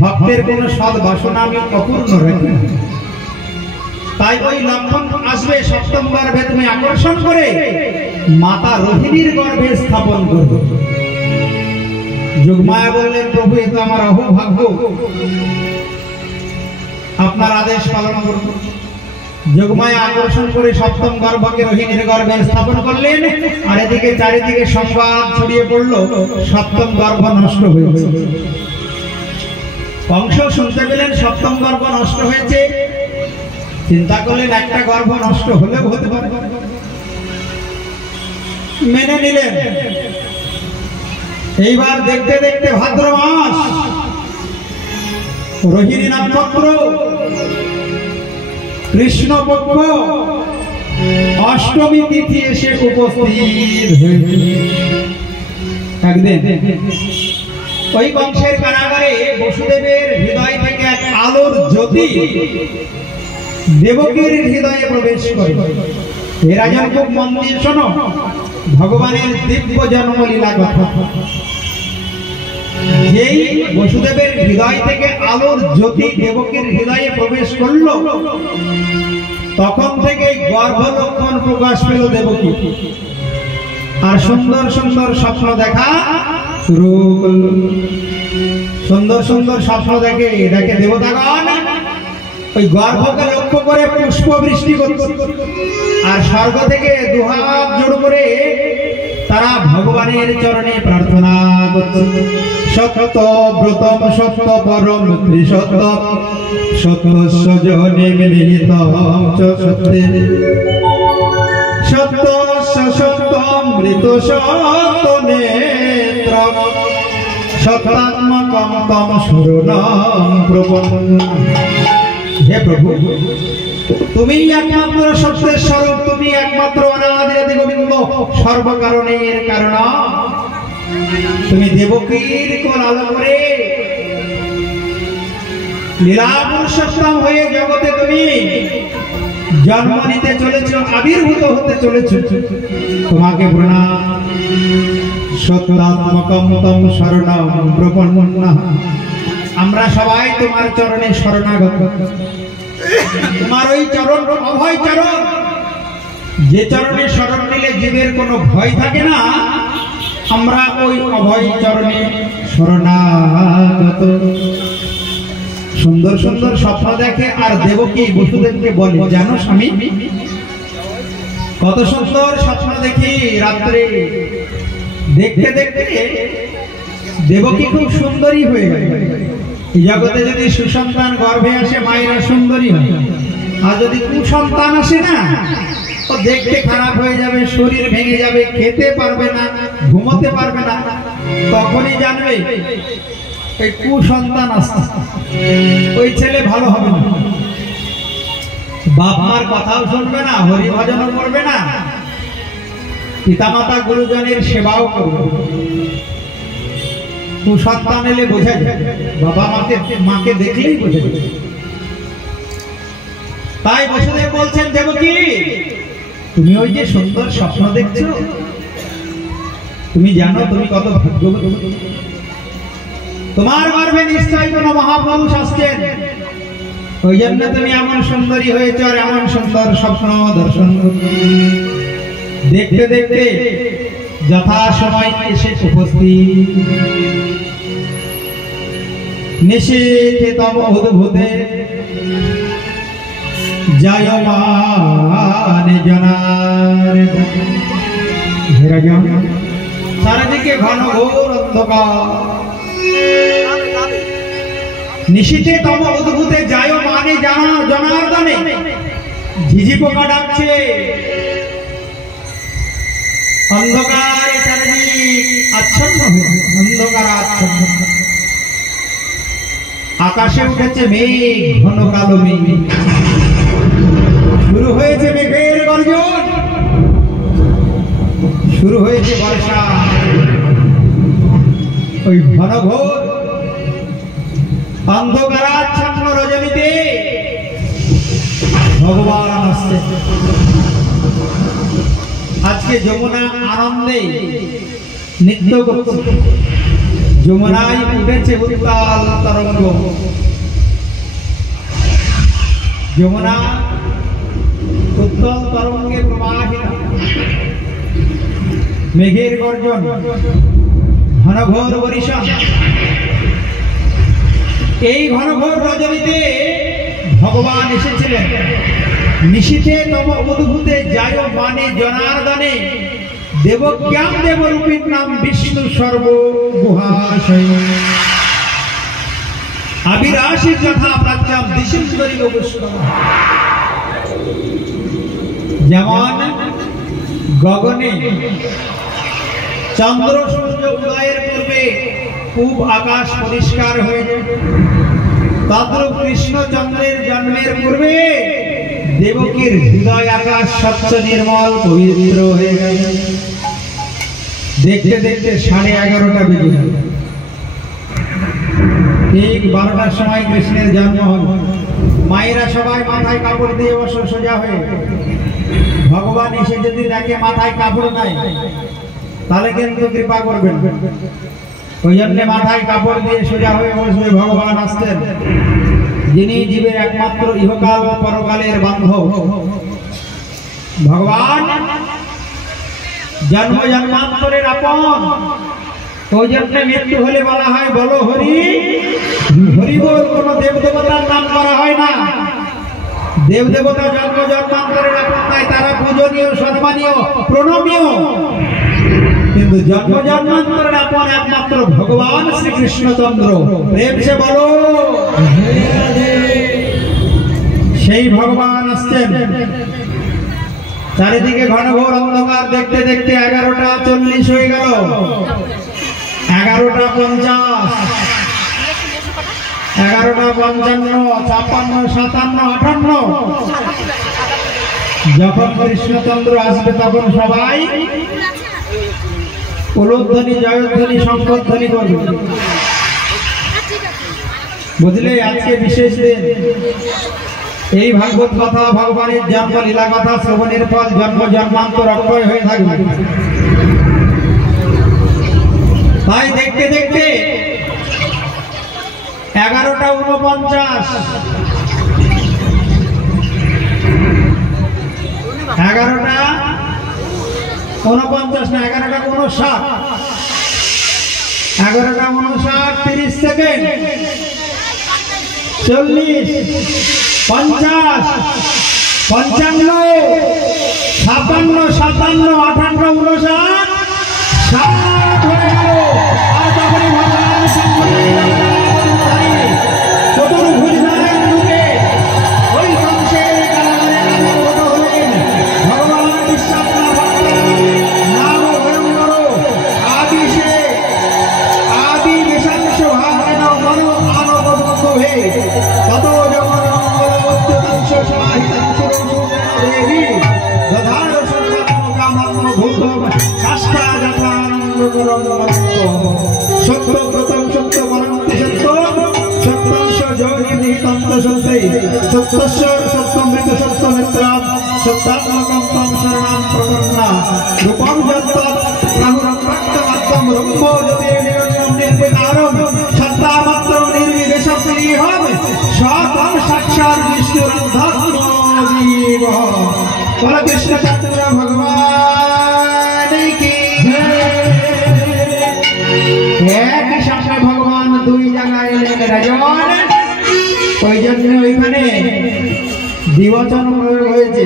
ভক্তের কোন সৎ বাসনা আমি অপূর্ণ রাখি। তাই ওই লক্ষণ আসবে সপ্তম গর্ভে, তুমি আকর্ষণ করে মাতা রোহিণীর গর্ভে স্থাপন করবে। যোগমায়া বললেন, প্রভু এ তো আমার অহোভাগ্য, আপনার আদেশ পালন করব। যোগমায়া আকর্ষণ করে সপ্তম গর্ভকে রোহিণীর গর্ভে স্থাপন করলেন। আর এদিকে চারিদিকে সংবাদ ছড়িয়ে পড়ল, সপ্তম গর্ভ নষ্ট হয়েছে। কংস শুনতে পেলেন সপ্তম গর্ভ নষ্ট হয়েছে, চিন্তা করলেন একটা গর্ভ নষ্ট হলেও হতে পারে, মেনে নিলেন। এইবার দেখতে দেখতে ভাদ্র মাস, রোহিণী নক্ষত্র, কৃষ্ণপক্ষ, অষ্টমী তিথি এসে উপস্থিত হয়েছে। একদিন ওই কংসের কারাগারে বসুদেবের হৃদয় থেকে এক আলোর জ্যোতি দেবকীর হৃদয়ে প্রবেশ করে। এরা যেন খুব মন দিয়ে শোনো ভগবানের দিব্য জন্মলীলা কথা। যেই বসুদেবের হৃদয় থেকে আলোর জ্যোতি দেবকীর হৃদয়ে প্রবেশ করলো, তখন থেকে গর্ভ লক্ষণ প্রকাশ পেল দেবকী। আর সুন্দর সুন্দর স্বপ্ন দেখা শুরু করল। সুন্দর সুন্দর স্বপ্ন দেখে দেবতাগণ ওই গর্ভকে লক্ষ্য করে পুষ্প বৃষ্টি করত। আর স্বর্গ থেকে দুহাত জোড় করে তারা ভগবানের চরণে প্রার্থনা করছে। সত্য ব্রতম সত্য পরম ত্রিসত্য সত্যস্য জনে মিলিতম চ সত্যে সত্যস্য সত্যম মৃত সত্য নেত্রম সত্যাত্মকম তম শরণম প্রপন্নম। হে প্রভু, তুমি একমাত্র সত্যের স্বরূপ, তুমি একমাত্র অনাদি আদি গোবিন্দ, সর্বকারণের কারণ। তুমি দেবকীর কোল আলো করে লীলা পুরুষোত্তম হয়ে জগতে তুমি জন্ম নিতে চলেছ, আবির্ভূত হতে চলেছ, তোমাকে প্রণাম। সত্যাত্মকম তম শরণম প্রপন্নঃ, আমরা সবাই তোমার চরণে শরণাগত। তোমার ওই চরণ অভয় চরণ, যে চরণে শরণ নিলে জীবের কোনো ভয় থাকে না, আমরা ওই অভয় চরণে শরণাগত। সুন্দর সুন্দর স্বপ্ন দেখে আর দেবকী বসুদেবকে বলে, জানো স্বামী কত সুন্দর স্বপ্ন দেখি রাত্রে। দেখতে দেখতে দেবকী খুব সুন্দরী হয়ে গেল। এই জগতে যদি সুসন্তান গর্ভে আসে মায়েরা সুন্দরী হয়, আর যদি কুসন্তান আসে না, ও দেখতে খারাপ হয়ে যাবে, শরীর ভেঙে যাবে, খেতে পারবে না, ঘুমোতে পারবে না। তখনই জানবে এই কুসন্তান আসছে, ওই ছেলে ভালো হবে না। বাপ মার কথাও শুনবে না, হরি ভজনও করবে না, পিতামাতা গুরুজনের সেবাও করবে। কুসন্তান এলে বোঝা যায়, বাবা মাকে দেখলেই বোঝা যায়। তাই বসুদেব বলছেন, দেবকী তুমি ওই যে সুন্দর স্বপ্ন দেখছো, তুমি জানো তুমি কত ভাগ্যবতী। তোমার গর্ভে নিশ্চয়ই কোন মহাপুরুষ আসছেন, ওই জন্য তুমি এমন সুন্দরী হয়েছ আর এমন সুন্দর স্বপ্ন দর্শন করছো। দেখতে দেখতে যথা সময় এসে উপস্থিত। নিশীথে তব অদ্ভুতে জয়মান জনার। চারিদিকে ঘন ঘোর অন্ধকার। নিশীথে তব অদ্ভুতে জয়মানে জনার্দনে, ঝিঝি পোকা ডাকছে। অন্ধকারে চারিদিক আচ্ছন্ন হয়ে, অন্ধকার আচ্ছন্ন। আকাশে উঠেছে মেঘ, ঘন কালো মেঘ। শুরু হয়েছে মেঘের গর্জন, শুরু হয়েছে বর্ষা। ওই ঘন ঘোর অন্ধকারাচ্ছন্ন রজনীতে ভগবান আসছে। আজকে যমুনা আনন্দে নৃত্য করছে। যমুনায় উঠেছে উত্তাল তরঙ্গ। যমুনা উত্তাল তরঙ্গে প্রবাহিত। মেঘের গর্জন, ঘনঘোর বর্ষণ। এই ঘনঘোর রজনীতে ভগবান এসেছিলেন। নিশীথে তব অদ্ভুতে জয়মানে জনার্দনে, দেবজ্ঞান দেবরূপীর নাম বিষ্ণু সর্বগুহাশয়। আবিরাশি যথা প্রাচ্যাম দিশিন্দরী অবশ্যম। যেমন গগনে চন্দ্র সূর্য উদয়ের পূর্বে খুব আকাশ পরিষ্কার হয়ে যায়, তদ্রূপ কৃষ্ণচন্দ্রের জন্মের পূর্বে দেবকীর হৃদয় আকাশ স্বচ্ছ নির্মল পবিত্র হয়ে গেল। দেখতে দেখতে 11:30 বেজে গেল। ঠিক 12টার সময় কৃষ্ণের জন্ম হল। মায়েরা সবাই মাথায় কাপড় দিয়ে বসে সোজা হয়ে। ভগবান এসে যদি দেখে মাথায় কাপড় নাই, তাহলে কিন্তু কৃপা করবেন। ওই জন্য মাথায় কাপড় দিয়ে সোজা হয়ে বসবে। ভগবান আসছেন, যিনি জীবের একমাত্র ইহকাল পরকালের বান্ধব। ভগবান জন্ম জন্মান্তরের আপন। ওই জন্য মৃত্যু হলে বলা হয় বলো হরি হরি বল। কোন দেব দেবতার নাম করা হয় না। দেব দেবতা জন্ম জন্মান্তরের আপন, তাই তারা পূজনীয়, সম্মানীয়, প্রণমীয়। কিন্তু জন্ম জন্মান্তরের আপন একমাত্র ভগবান শ্রীকৃষ্ণচন্দ্র। প্রেম সে বলো। সেই ভগবান আসছেন। চারিদিকে ঘনঘোর অন্ধকার। দেখতে দেখতে 11:40 হয়ে গেল। 11:50, 11:55, 56, 57, 58। যখন কৃষ্ণচন্দ্র আসবে তখন সবাই উলুধ্বনি, জয়ধ্বনি, শঙ্খধ্বনি করবে। বুঝলে আজকে বিশেষ দিন। এই ভাগবত কথা ভগবানের জন্ম লীলা কথা শ্রবণের ফল জন্ম জন্মান্তর অক্ষয় হয়ে থাকবে। তাই দেখতে দেখতে 11:49 11:49 না 11:59 11:59 30 সেকেন্ড 40 50 55 56 57 58 59 60 হয়ে গেল। আর তখনই ভগবান চতুর্ভুজ নারায়ণ রূপে ওই কংসের কারাগারে আবির্ভূত হলেন। ভগবান বিশ্বাত্মা নাম ভয়ঙ্কর আদিশে আদি বিশাংশ ভাবেন মন আনবদ্য হে তত যখন মঙ্গল অত্যুতাংশ সমাহিতাংশ দেবী দধার সর্বাত্ম কামাত্ম ভূত কাষ্টা যথানন্দ করম সত্য প্রথম সত্য পরমতি সত্য সত্যাংশ যোগী নিহিতন্ত সত্যে সত্যস্য সত্যমৃত সত্য নেত্রাৎ সত্যাত্মকম তম শরণাম প্রপন্না রূপম যত্তৎ রাহুরম প্রাক্তমাত্তম রূপ যতে নিরঞ্জম নির্বিকারম সত্তামাত্র নির্বিবেশপ্রিয়ম সতম সাক্ষাৎ বিষ্ণুরন্ধত্মজীব। বলো কৃষ্ণ চন্দ্র ভগবান কি একই সাথে ভগবান দুই জায়গায় এলেন রাজন। ওই জন্য ওইখানে দ্বিবচন প্রয়োগ হয়েছে।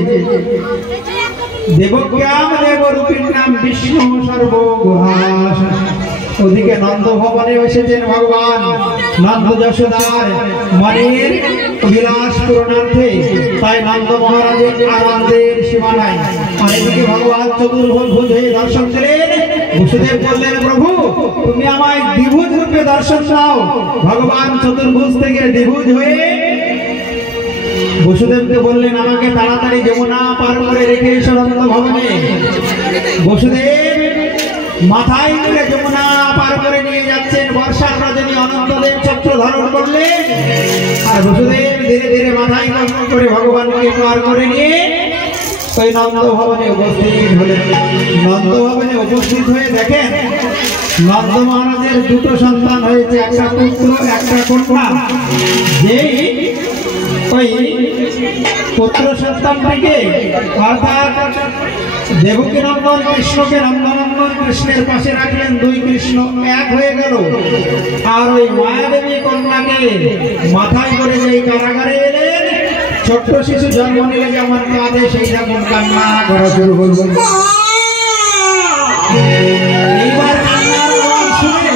দেবজ্ঞাম দেবরূপীর নাম বিষ্ণু সর্বগুহাস। ওদিকে নন্দ ভবনে এসেছেন ভগবান নন্দ যশোদার মনের বিলাস পূরণার্থে। তাই নন্দ মহারাজের আনন্দের সীমা নাই। আর এদিকে ভগবান চতুর্ভুজ হয়ে দর্শন দিলেন। বসুদেব বললেন প্রভু তুমি আমায় দ্বিভুজ রূপে দর্শন দাও। ভগবান চতুর্ভুজ থেকে দ্বিভুজ হয়ে বসুদেবকে বললেন আমাকে তাড়াতাড়ি যমুনা পার করে রেখে এসো নন্দ ভবনে। বসুদেব মাথায় করে যমুনা পার করে নিয়ে যাচ্ছেন। বর্ষার রজনী অনন্তদেব চক্র ধারণ করলেন। আর বসুদেব ধীরে ধীরে মাথায় করে ভগবানকে পার করে নিয়ে ওই নন্দ ভবনে উপস্থিত হলেন। নন্দ ভবনে উপস্থিত হয়ে দেখেন নন্দ মহারাজের দুটো সন্তান হয়েছে, একটা পুত্র একটা কন্যা। যেই ওই পুত্র সন্তানটিকে অর্থাৎ দেবকী নন্দন কৃষ্ণকে নন্দনন্দন কৃষ্ণের পাশে রাখলেন। দুই কৃষ্ণ এক হয়ে গেল। আর ওই মায়াদেবী কন্যাকে মাথায় করে যেই কারাগারে এলেন, ছোট্ট শিশু জন্ম নিলে যেমন কাঁদে সেই রকম কান্না করা শুরু করল। এইবার কান্নার আওয়াজ শুনে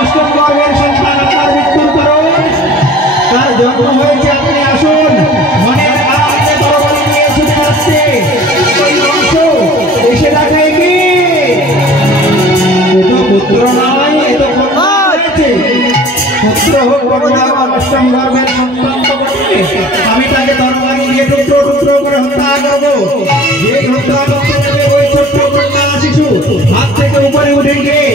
অষ্টম গর্ভের সন্তান আপনার মৃত্যুর কারণ তার জন্ম হয়েছে, আপনি আসুন। মনের আনন্দে তরবারি নিয়ে ছুটে যাচ্ছে ওই বংশ এসে দেখে কি এ তো পুত্র নয়, এ তো কন্যা হয়েছে। পুত্র হোক কন্যা হোক অষ্টম গর্ভের সন্তান তো বটে। আমি তাকে তরবারি দিয়ে টুকরো টুকরো করে হত্যা করবো। যে হত্যা করতে যাবে ওই ছোট্ট কন্যা শিশু হাত থেকে উপরে উঠে গিয়ে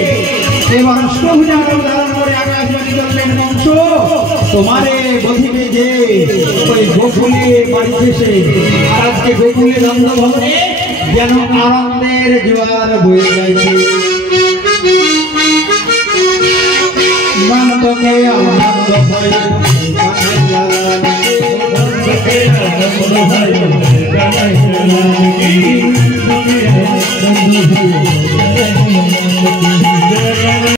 এবার অষ্টভুজা ধারণ করে আকাশবাণী করলেন বংশ তোমারে বধিবে যে ওই গোকুলে বাড়িতে সে। আর আজকে গোকুলে নন্দ ভবনে যেন আনন্দের জোয়ার বয়ে যাচ্ছে। নন্দকে আনন্দ ভয় Thank you.